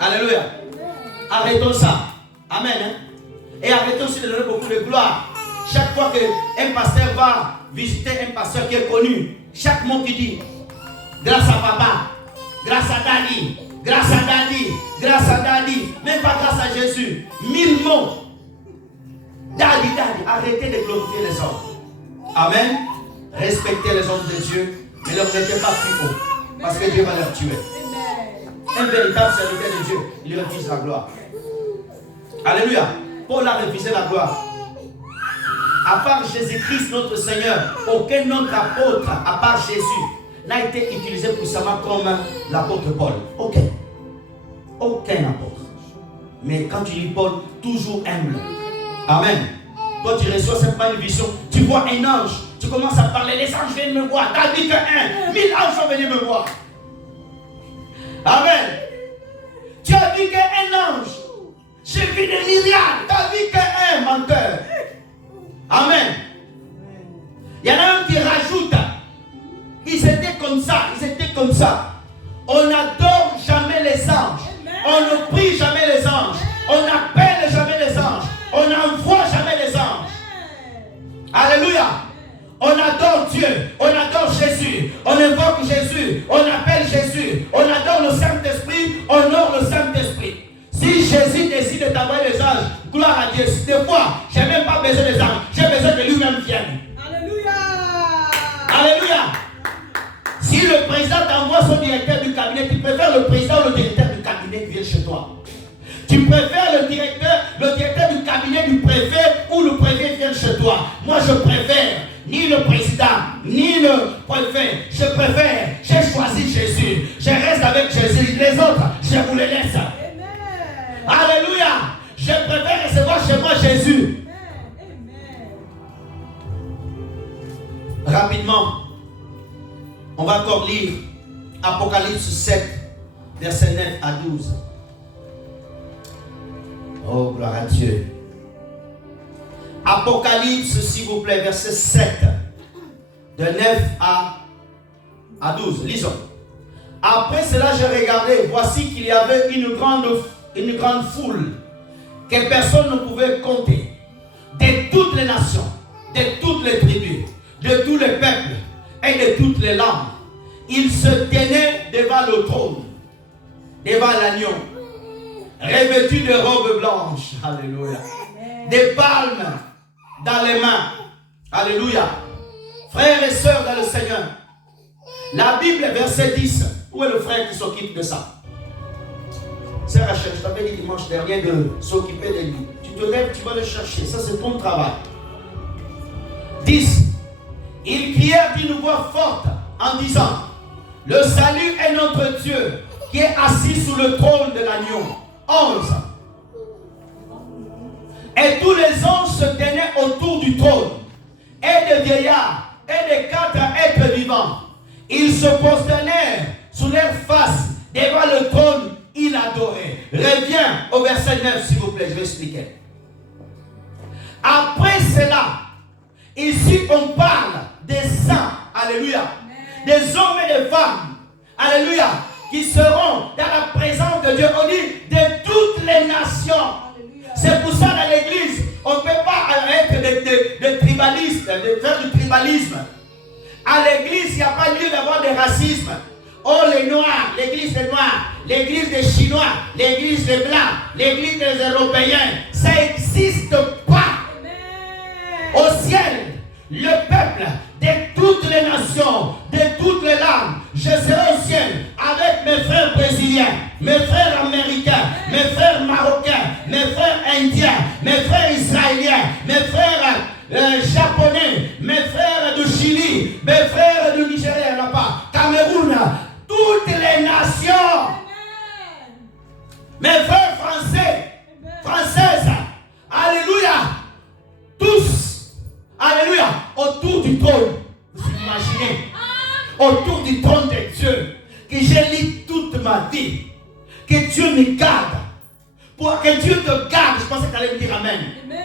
Alléluia. Arrêtons ça. Amen. Hein? Et arrêtons aussi de donner beaucoup de gloire. Chaque fois qu'un pasteur va visiter un pasteur qui est connu, chaque mot qu'il dit, grâce à papa, grâce à Daddy, grâce à Daddy, grâce à Daddy, même pas grâce à Jésus, 1000 mots. Daddy, Daddy, arrêtez de glorifier les hommes. Amen. Respectez les hommes de Dieu, mais ne leur mettez pas plus haut, parce que Dieu va leur tuer. Un véritable serviteur de Dieu, il refuse la gloire. Alléluia. Paul a refusé la gloire. À part Jésus-Christ, notre Seigneur, aucun autre apôtre, à part Jésus, n'a été utilisé puissamment comme l'apôtre Paul. Aucun. Aucun apôtre. Mais quand tu lis Paul, toujours humble. Amen. Toi, tu reçois simplement une vision. Tu vois un ange. Tu commences à parler. Les anges viennent me voir. Tu as dit que 1000 anges sont venus me voir. Amen. Tu as vu qu'un ange. J'ai vu des myriades. Tu as vu qu'un menteur. Amen. Il y en a un qui rajoute. Ils étaient comme ça. Ils étaient comme ça. On n'adore jamais les anges. On ne prie jamais les anges. On n'appelle jamais les anges. On n'envoie jamais les anges. Alléluia. On adore Dieu. On adore Jésus. On invoque Jésus. On appelle Jésus. On adore le Saint-Esprit. On honore le Saint-Esprit. Si Jésus décide de t'envoyer les anges, gloire à Dieu. Des fois, je n'ai même pas besoin des anges. J'ai besoin que lui-même vienne. Alléluia. Alléluia. Si le président t'envoie son directeur du cabinet, tu préfères le président ou le directeur du cabinet qui vient chez toi? Tu préfères le directeur du cabinet du préfet ou le préfet vient chez toi? Moi, je préfère ni le président, ni le préfet. Je préfère, j'ai choisi Jésus. Je reste avec Jésus. Les autres, je vous les laisse. Amen. Alléluia. Je préfère recevoir chez moi Jésus. Amen. Rapidement, on va encore lire Apocalypse 7, versets 9 à 12. Oh, gloire à Dieu. Apocalypse, s'il vous plaît, verset 7, de 9 à 12. Lisons. Après cela, j'ai regardé. Voici qu'il y avait une grande foule que personne ne pouvait compter, de toutes les nations, de toutes les tribus, de tous les peuples et de toutes les langues. Ils se tenaient devant le trône, devant l'agneau, revêtus de robes blanches. Alléluia. Des palmes dans les mains. Alléluia. Frères et sœurs dans le Seigneur, la Bible, verset 10. Où est le frère qui s'occupe de ça? C'est Rachel, je t'avais dit dimanche dernier de s'occuper de lui. Tu te lèves, tu vas le chercher. Ça, c'est ton travail. 10. Ils crièrent d'une voix forte en disant: le salut est notre Dieu qui est assis sous le trône de l'agneau. 11. Et tous les anges se tenaient autour du trône, et des vieillards, et des 4 êtres vivants. Ils se prosternèrent sous leur face devant le trône, ils adoraient. Reviens au verset 9, s'il vous plaît, je vais expliquer. Après cela, ici on parle des saints, alléluia, des hommes et des femmes, alléluia, qui seront dans la présence de Dieu. On dit de toutes les nations. C'est pour ça dans l'église, on ne peut pas être des tribalistes, de faire du tribalisme. À l'église, il n'y a pas lieu d'avoir de racisme. Oh, les Noirs, l'église des Noirs, l'église des Chinois, l'église des Blancs, l'église des Européens. Ça n'existe pas. Au ciel, le peuple de toutes les nations, de toutes les langues, je serai au ciel avec mes frères brésiliens, mes frères américains, mes frères marocains, mes frères indiens, mes frères israéliens, mes frères japonais, mes frères du Chili, mes frères du Nigeria, là-bas, Cameroun, toutes les nations. Amen. Mes frères français, françaises, alléluia, tous, alléluia, autour du trône. Vous imaginez, autour du trône de Dieu, que j'ai lu toute ma vie, que Dieu me garde, pour que Dieu te garde. Je pensais que tu allais me dire amen. Amen.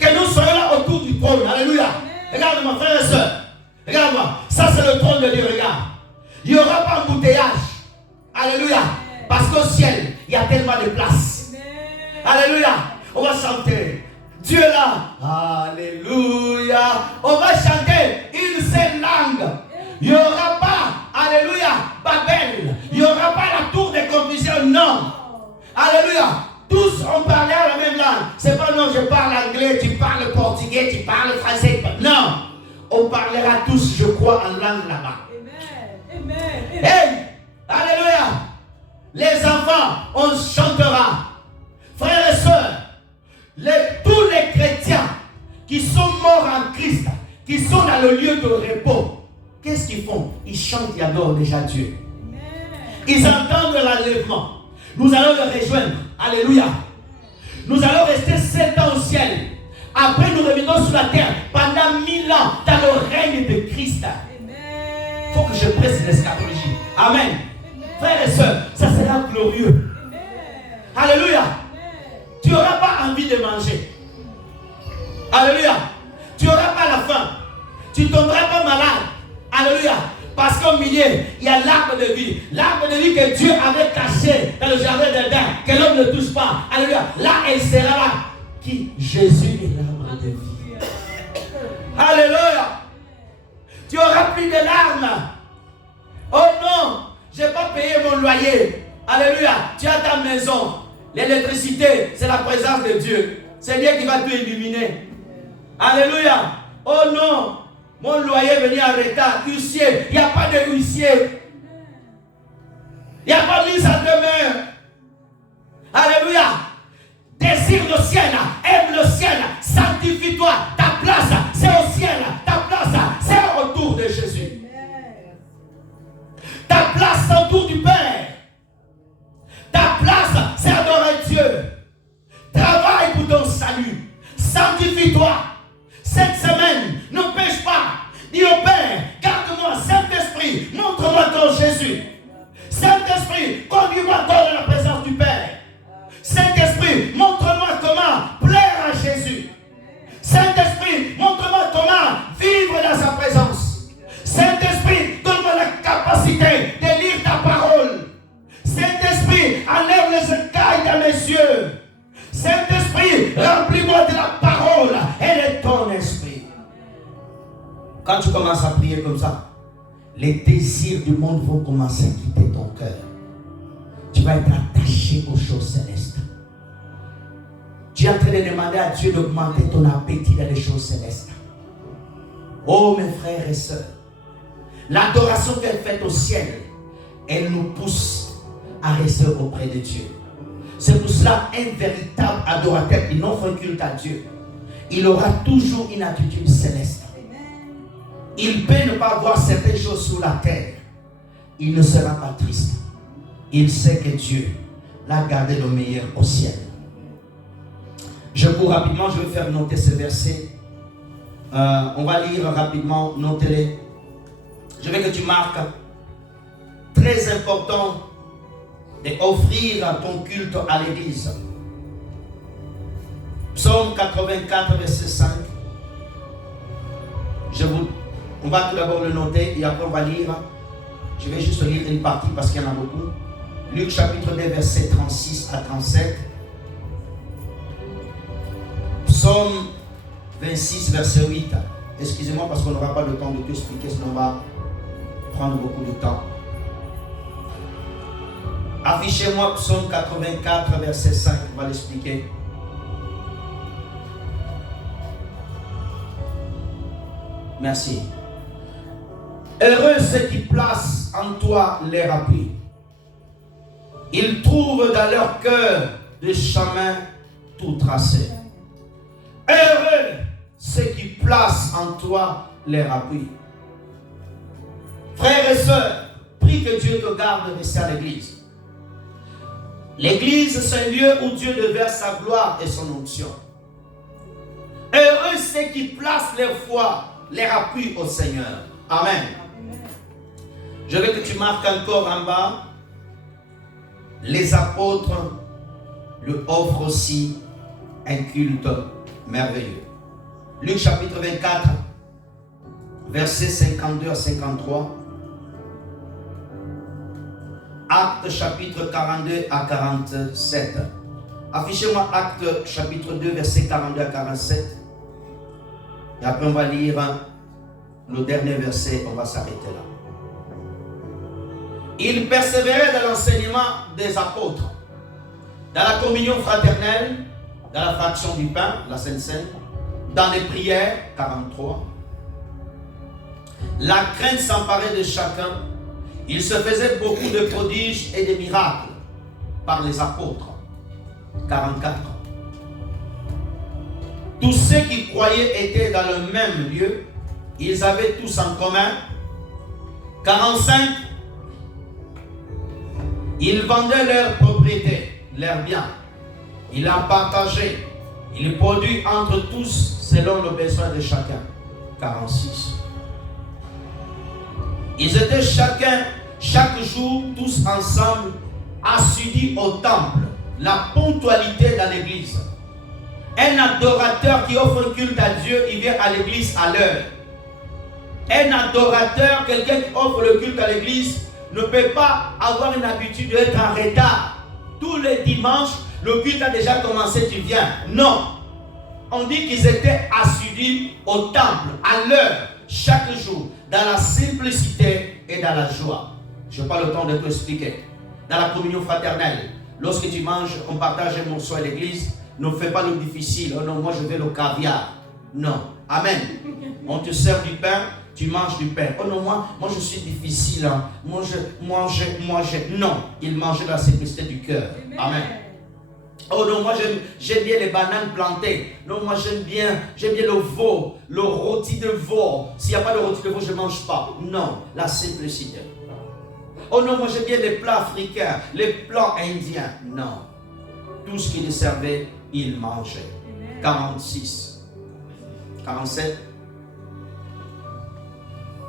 Que nous soyons là autour du trône, alléluia. Regarde-moi, frère et soeur, regarde-moi, ça c'est le trône de Dieu, regarde. Il n'y aura pas embouteillage, alléluia, parce qu'au ciel, il y a tellement de place. Alléluia, on va chanter. Dieu est là, alléluia. On va chanter une seule langue. Il n'y aura pas, alléluia, Babel. Il n'y aura pas la tour de confusion, non. Alléluia. Tous ont parlé à la même langue. C'est pas non, je parle anglais, tu parles portugais, tu parles français. Non. On parlera tous, je crois, en langue là-bas. Amen. Amen. Hey, alléluia. Les enfants, on chantera. Frères et sœurs, tous les chrétiens qui sont morts en Christ, qui sont dans le lieu de repos, qu'est-ce qu'ils font? Ils chantent et adorent déjà Dieu. Amen. Ils entendent l'enlèvement. Nous allons le rejoindre. Alléluia. Nous allons rester 7 ans au ciel. Après, nous revenons sur la terre pendant 1000 ans dans le règne de Christ. Il faut que je presse l'eschatologie. Amen. Amen. Frères et sœurs, ça sera glorieux. Amen. Alléluia. Amen. Tu n'auras pas envie de manger. Alléluia. Tu n'auras pas la faim. Tu ne tomberas pas malade. Alléluia. Parce Parce qu'au milieu, il y a l'arbre de vie. L'arbre de vie que Dieu avait caché dans le jardin d'Éden, que l'homme ne touche pas. Alléluia. Là, elle sera là. Qui? Jésus est l'arbre de vie. Alléluia. Tu auras plus de larmes. Oh non, je n'ai pas payé mon loyer. Alléluia. Tu as ta maison. L'électricité, c'est la présence de Dieu. C'est Dieu qui va tout illuminer. Alléluia. Oh non, mon loyer est venu en retard. Huissier, il n'y a pas de huissier. Il n'y a pas de mise en demeure. Alléluia. Désire le ciel, aime le ciel, sanctifie-toi. Ta place, c'est au ciel. Ta place, c'est autour de Jésus. Ta place, c'est autour du Père. Ta place, c'est adorer Dieu. Travaille pour ton salut. Sanctifie-toi. Cette semaine, ne pêche pas. Dis au Père, garde-moi, Saint-Esprit, montre-moi ton Jésus. Saint-Esprit, conduis-moi dans la présence du Père. Saint-Esprit, montre-moi comment plaire à Jésus. Saint-Esprit, montre-moi comment vivre dans sa présence. Saint-Esprit, donne-moi la capacité de lire ta parole. Saint-Esprit, enlève les écailles dans mes yeux. Saint-Esprit, remplis-moi de la parole et de ton esprit. Quand tu commences à prier comme ça, les désirs du monde vont commencer à quitter ton cœur. Tu vas être attaché aux choses célestes. Tu es en train de demander à Dieu d'augmenter ton appétit dans les choses célestes. Oh mes frères et sœurs, l'adoration qu'elle fait au ciel, elle nous pousse à rester auprès de Dieu. C'est pour cela un véritable adorateur qui n'offre un culte à Dieu, il aura toujours une attitude céleste. Il peut ne pas voir certaines choses sur la terre. Il ne sera pas triste. Il sait que Dieu l'a gardé le meilleur au ciel. Je cours rapidement, je vais faire noter ces versets. On va lire rapidement, notez-les. Je veux que tu marques. Très important d'offrir ton culte à l'église. Psaume 84, verset 5. On va tout d'abord le noter et après on va lire. Je vais juste lire une partie parce qu'il y en a beaucoup. Luc chapitre 2, verset 36 à 37. Psaume 26, verset 8. Excusez-moi parce qu'on n'aura pas le temps de tout expliquer, sinon on va prendre beaucoup de temps. Affichez-moi Psaume 84, verset 5. On va l'expliquer. Merci. Heureux ceux qui placent en toi leur appui. Ils trouvent dans leur cœur des chemins tout tracés. Heureux ceux qui placent en toi leur appui. Frères et sœurs, prie que Dieu te garde de rester à l'église. L'église, c'est un lieu où Dieu déverse sa gloire et son onction. Heureux ceux qui placent leur foi, leur appui au Seigneur. Amen. Je veux que tu marques encore en bas. Les apôtres lui offrent aussi un culte merveilleux. Luc chapitre 24, versets 52 à 53. Actes chapitre 42 à 47. Affichez-moi Actes chapitre 2, versets 42 à 47. Et après on va lire le dernier verset, on va s'arrêter là. Il persévérait dans l'enseignement des apôtres, dans la communion fraternelle, dans la fraction du pain, la Sainte Seine, dans les prières, 43. La crainte s'emparait de chacun. Il se faisait beaucoup de prodiges et de miracles par les apôtres, 44. Tous ceux qui croyaient étaient dans le même lieu. Ils avaient tous en commun. 45. Ils vendaient leurs propriétés, leurs biens. Ils en partageaient. Ils produisaient entre tous selon le besoin de chacun. 46. Ils étaient chaque jour, tous ensemble, assidus au temple. La ponctualité dans l'église. Un adorateur qui offre un culte à Dieu, il vient à l'église à l'heure. Un adorateur, quelqu'un qui offre le culte à l'église, ne peut pas avoir une habitude d'être en retard. Tous les dimanches, le culte a déjà commencé, tu viens. Non. On dit qu'ils étaient assidus au temple, à l'heure, chaque jour, dans la simplicité et dans la joie. Je n'ai pas le temps de te expliquer. Dans la communion fraternelle, lorsque tu manges, on partage un morceau à l'église, ne fais pas le difficile. Oh non, moi je veux le caviar. Non. Amen. On te sert du pain, tu manges du pain. Oh non, moi je suis difficile. Hein. Moi je. Non. Il mangeait dans la simplicité du cœur. Amen. Oh non, moi j'aime bien les bananes plantées. Non, moi j'aime bien le veau, le rôti de veau. S'il n'y a pas de rôti de veau, je ne mange pas. Non, la simplicité. Oh non, moi j'aime bien les plats africains, les plats indiens. Non. Tout ce qu'il servait, il mangeait. 46. 47.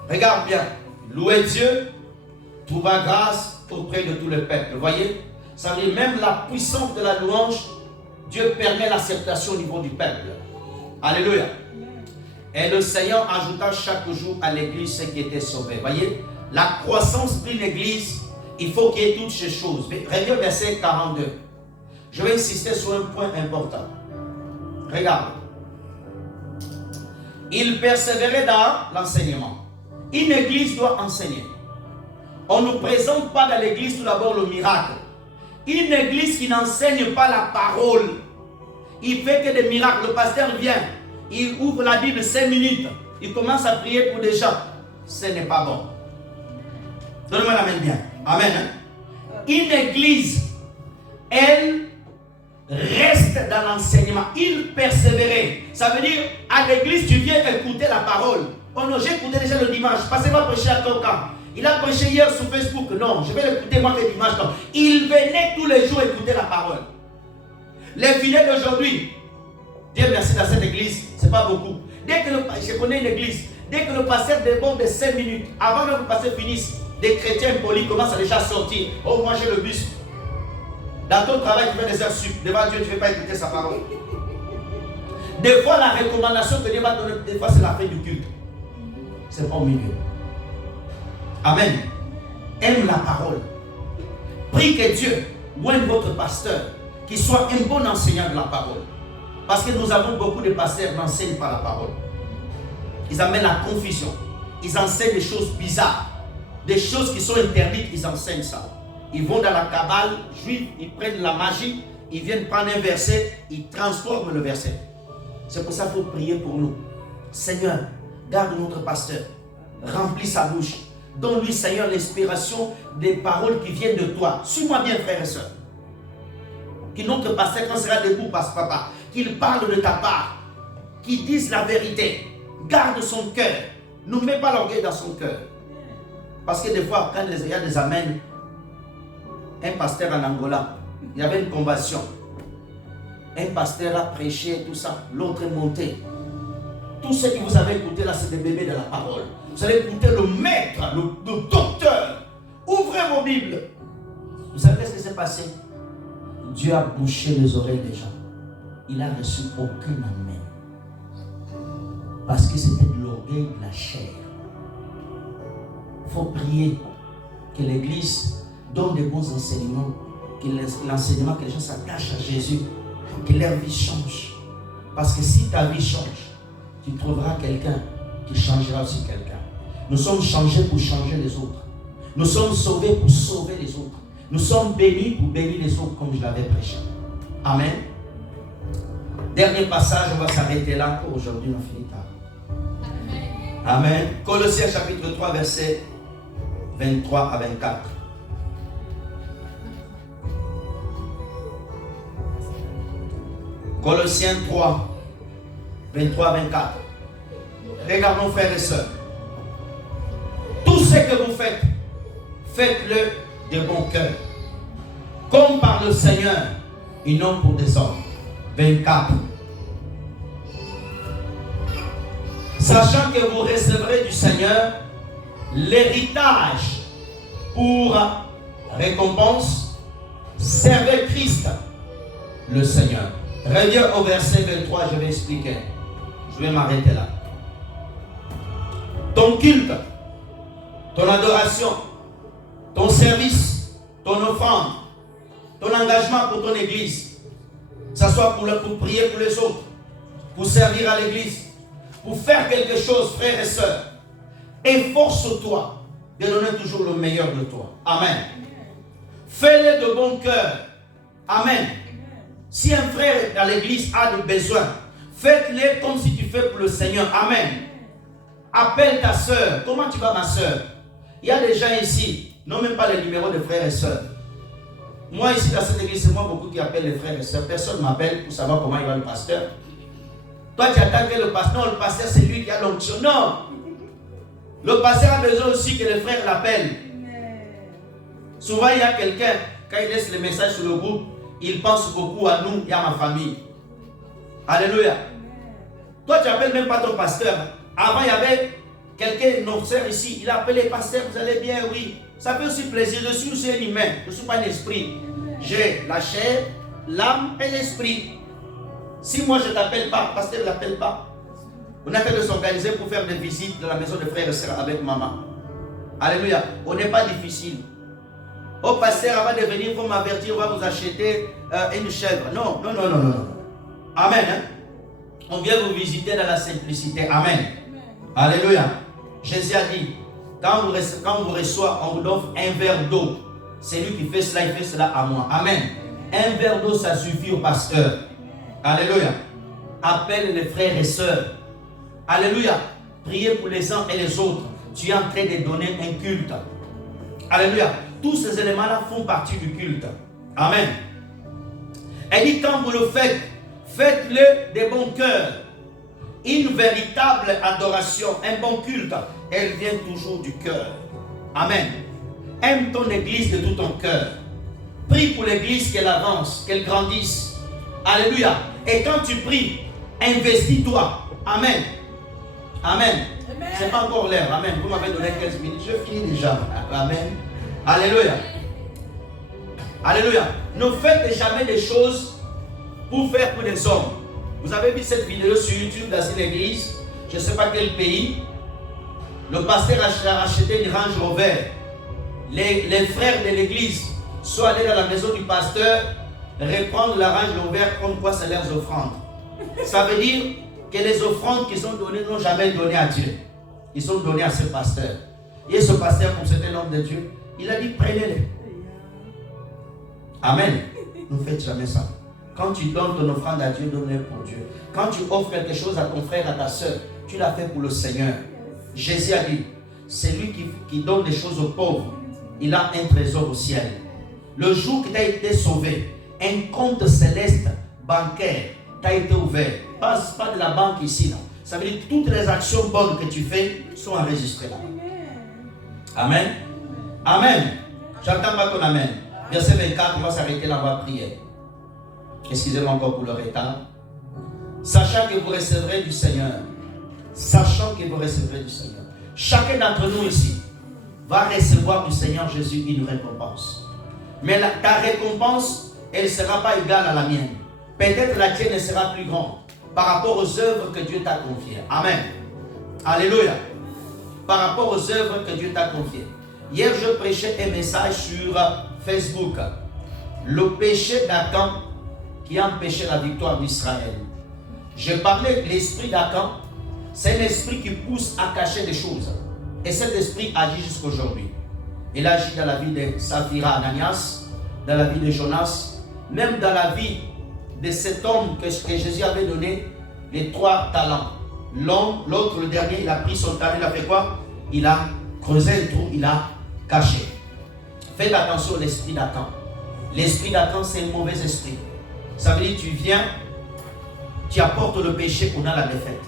Regarde bien. Louez Dieu, trouva grâce auprès de tout le peuple. Vous voyez? Ça veut dire même la puissance de la louange, Dieu permet l'acceptation au niveau du peuple. Alléluia. Et le Seigneur ajouta chaque jour à l'église ceux qui étaient sauvés. Voyez, la croissance d'une église, il faut qu'il y ait toutes ces choses. Reviens au verset 42. Je vais insister sur un point important. Regarde. Il persévérait dans l'enseignement. Une église doit enseigner. On ne présente pas dans l'église tout d'abord le miracle. Une église qui n'enseigne pas la parole, il fait que des miracles. Le pasteur vient, il ouvre la Bible 5 minutes, il commence à prier pour des gens. Ce n'est pas bon. Donnez-moi la main bien. Amen. Hein? Une église, elle reste dans l'enseignement. Il persévérait. Ça veut dire, à l'église, tu viens écouter la parole. Oh non, j'ai écouté déjà le dimanche. Passez moi prêcher à ton camp. Il a prêché hier sur Facebook. Non, je vais l'écouter moi le dimanche. Non. Il venait tous les jours écouter la parole. Les fidèles d'aujourd'hui, Dieu merci dans cette église, c'est pas beaucoup. Dès que je connais une église, dès que le pasteur déborde de 5 minutes, avant que le pasteur finisse, des chrétiens polis commencent à déjà sortir. Oh, moi j'ai le bus. Dans ton travail, tu fais des heures sup. Devant Dieu, tu ne fais pas écouter sa parole. Des fois, la recommandation que Dieu va donner, des fois, c'est la fin du culte. C'est pas au milieu. Amen. Aime la parole. Prie que Dieu ou un votre pasteur qui soit un bon enseignant de la parole. Parce que nous avons beaucoup de pasteurs qui n'enseignent pas la parole. Ils amènent la confusion. Ils enseignent des choses bizarres. Des choses qui sont interdites, ils enseignent ça. Ils vont dans la cabale juive, ils prennent la magie, ils viennent prendre un verset, ils transforment le verset. C'est pour ça qu'il faut prier pour nous. Seigneur, garde notre pasteur. Remplis sa bouche. Donne-lui, Seigneur, l'inspiration des paroles qui viennent de toi. Suis-moi bien, frères et sœurs. Que notre pasteur, quand sera debout, papa, qu'il parle de ta part, qu'il dise la vérité. Garde son cœur. Ne mets pas l'orgueil dans son cœur. Parce que des fois, quand il y a des amens, un pasteur en Angola, il y avait une conversion. Un pasteur a prêché, tout ça. L'autre est monté. Tout ce que vous avez écouté là, c'est des bébés de la parole. Vous allez écouter le maître, le docteur. Ouvrez vos Bibles. Vous savez ce qui s'est passé? Dieu a bouché les oreilles des gens. Il n'a reçu aucune amen. Parce que c'était de l'orgueil de la chair. Il faut prier que l'Église donne des bons enseignements, que l'enseignement, que les gens s'attachent à Jésus, que leur vie change. Parce que si ta vie change, tu trouveras quelqu'un qui changera aussi quelqu'un. Nous sommes changés pour changer les autres. Nous sommes sauvés pour sauver les autres. Nous sommes bénis pour bénir les autres comme je l'avais prêché. Amen. Dernier passage, on va s'arrêter là pour aujourd'hui, on finit tard. Amen. Colossiens chapitre 3, versets 23 à 24. Colossiens 3, 23 à 24. Regardons, frères et sœurs. Tout ce que vous faites, faites-le de bon cœur, comme par le Seigneur, et non pour des hommes. 24. Sachant que vous recevrez du Seigneur l'héritage pour récompense, servez Christ, le Seigneur. Reviens au verset 23, je vais expliquer. Je vais m'arrêter là. ton culte, ton adoration, ton service, ton offrande, ton engagement pour ton église, que ce soit pour prier pour les autres, pour servir à l'église, pour faire quelque chose, frères et sœurs, efforce-toi de donner toujours le meilleur de toi. Amen. Fais-le de bon cœur. Amen. Si un frère à l'église a des besoins, faites-le comme si tu fais pour le Seigneur. Amen. Appelle ta soeur. Comment tu vas, ma soeur? Il y a des gens ici, non même pas les numéros de frères et sœurs. Moi ici dans cette église, c'est moi beaucoup qui appellent les frères et sœurs. Personne ne m'appelle pour savoir comment il va le pasteur. Toi tu attends que le pasteur, non, le pasteur c'est lui qui a l'onction. Non. Le pasteur a besoin aussi que les frères l'appellent. Souvent il y a quelqu'un, quand il laisse le message sur le groupe, il pense beaucoup à nous et à ma famille. Alléluia. Toi tu n'appelles même pas ton pasteur. Avant il y avait quelqu'un, notre soeur ici, il a appelé pasteur, vous allez bien, oui. Ça fait aussi plaisir, je suis aussi un humain, je ne suis pas un esprit. J'ai la chair, l'âme et l'esprit. Si moi je ne t'appelle pas, pasteur ne l'appelle pas. On a fait de s'organiser pour faire des visites dans la maison de frères et sœurs avec maman. Alléluia. On n'est pas difficile. Oh pasteur, avant de venir, il faut m'avertir, on va vous acheter une chèvre. Non, non, non, non, non, non. Amen. Hein? On vient vous visiter dans la simplicité. Amen. Alléluia. Jésus a dit, quand on vous reçoit, on vous offre un verre d'eau. C'est lui qui fait cela, il fait cela à moi. Amen. Un verre d'eau, ça suffit au pasteur. Alléluia. Appelle les frères et sœurs. Alléluia. Priez pour les uns et les autres. Tu es en train de donner un culte. Alléluia. Tous ces éléments-là font partie du culte. Amen. Elle dit, quand vous le faites, faites-le de bon cœur. Une véritable adoration, un bon culte, elle vient toujours du cœur. Amen. Aime ton église de tout ton cœur. Prie pour l'église qu'elle avance, qu'elle grandisse. Alléluia. Et quand tu pries, investis-toi. Amen. Amen. Ce n'est pas encore l'heure. Amen. Vous m'avez donné 15 minutes. Je finis déjà. Amen. Alléluia. Alléluia. Ne faites jamais des choses pour faire pour les hommes. Vous avez vu cette vidéo sur YouTube dans une église, je ne sais pas quel pays. Le pasteur a acheté une Range Rover. Les frères de l'église sont allés dans la maison du pasteur reprendre la Range Rover comme quoi c'est leurs offrandes. Ça veut dire que les offrandes qui sont données n'ont jamais donné à Dieu. Ils sont donnés à ce pasteur. Et ce pasteur, comme c'était l'homme de Dieu, il a dit prenez-les. Amen. Ne faites jamais ça. Quand tu donnes ton offrande à Dieu, donne-le pour Dieu. Quand tu offres quelque chose à ton frère, à ta soeur, tu l'as fait pour le Seigneur. Jésus a dit, c'est lui qui donne des choses aux pauvres. Il a un trésor au ciel. Le jour que tu as été sauvé, un compte céleste bancaire t'a été ouvert. Pas de la banque ici, non. Ça veut dire que toutes les actions bonnes que tu fais sont enregistrées là. Amen. Amen. J'entends pas ton amen. Verset 24, on va s'arrêter là, on va prier. Excusez-moi encore pour le retard. Sachant que vous recevrez du Seigneur. Sachant que vous recevrez du Seigneur. Chacun d'entre nous ici va recevoir du Seigneur Jésus une récompense. Mais ta récompense, elle ne sera pas égale à la mienne. Peut-être la tienne sera plus grande par rapport aux œuvres que Dieu t'a confiées. Amen. Alléluia. Par rapport aux œuvres que Dieu t'a confiées. Hier, je prêchais un message sur Facebook. Le péché d'Akan qui a empêché la victoire d'Israël. Je parlais de l'esprit d'Akan. C'est un esprit qui pousse à cacher des choses. Et cet esprit agit jusqu'aujourd'hui. Il agit dans la vie de Saphira Ananias, dans la vie de Jonas, même dans la vie de cet homme que Jésus avait donné les 3 talents. L'autre, le dernier, il a pris son talent, il a fait quoi? Il a creusé un trou, il a caché. Faites attention à l'esprit d'Akan. L'esprit d'Akan, c'est un mauvais esprit. Ça veut dire que tu viens, tu apportes le péché qu'on a la défaite.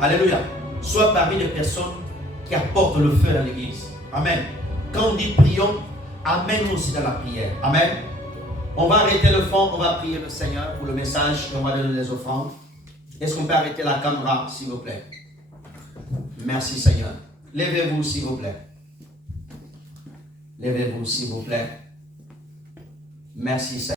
Alléluia. Sois parmi les personnes qui apportent le feu dans l'église. Amen. Quand on dit prions, amène-nous aussi dans la prière. Amen. On va arrêter le fond, on va prier le Seigneur pour le message et on va donner les offrandes. Est-ce qu'on peut arrêter la caméra, s'il vous plaît? Merci Seigneur. Levez-vous, s'il vous plaît. Levez-vous, s'il vous plaît. Merci Seigneur.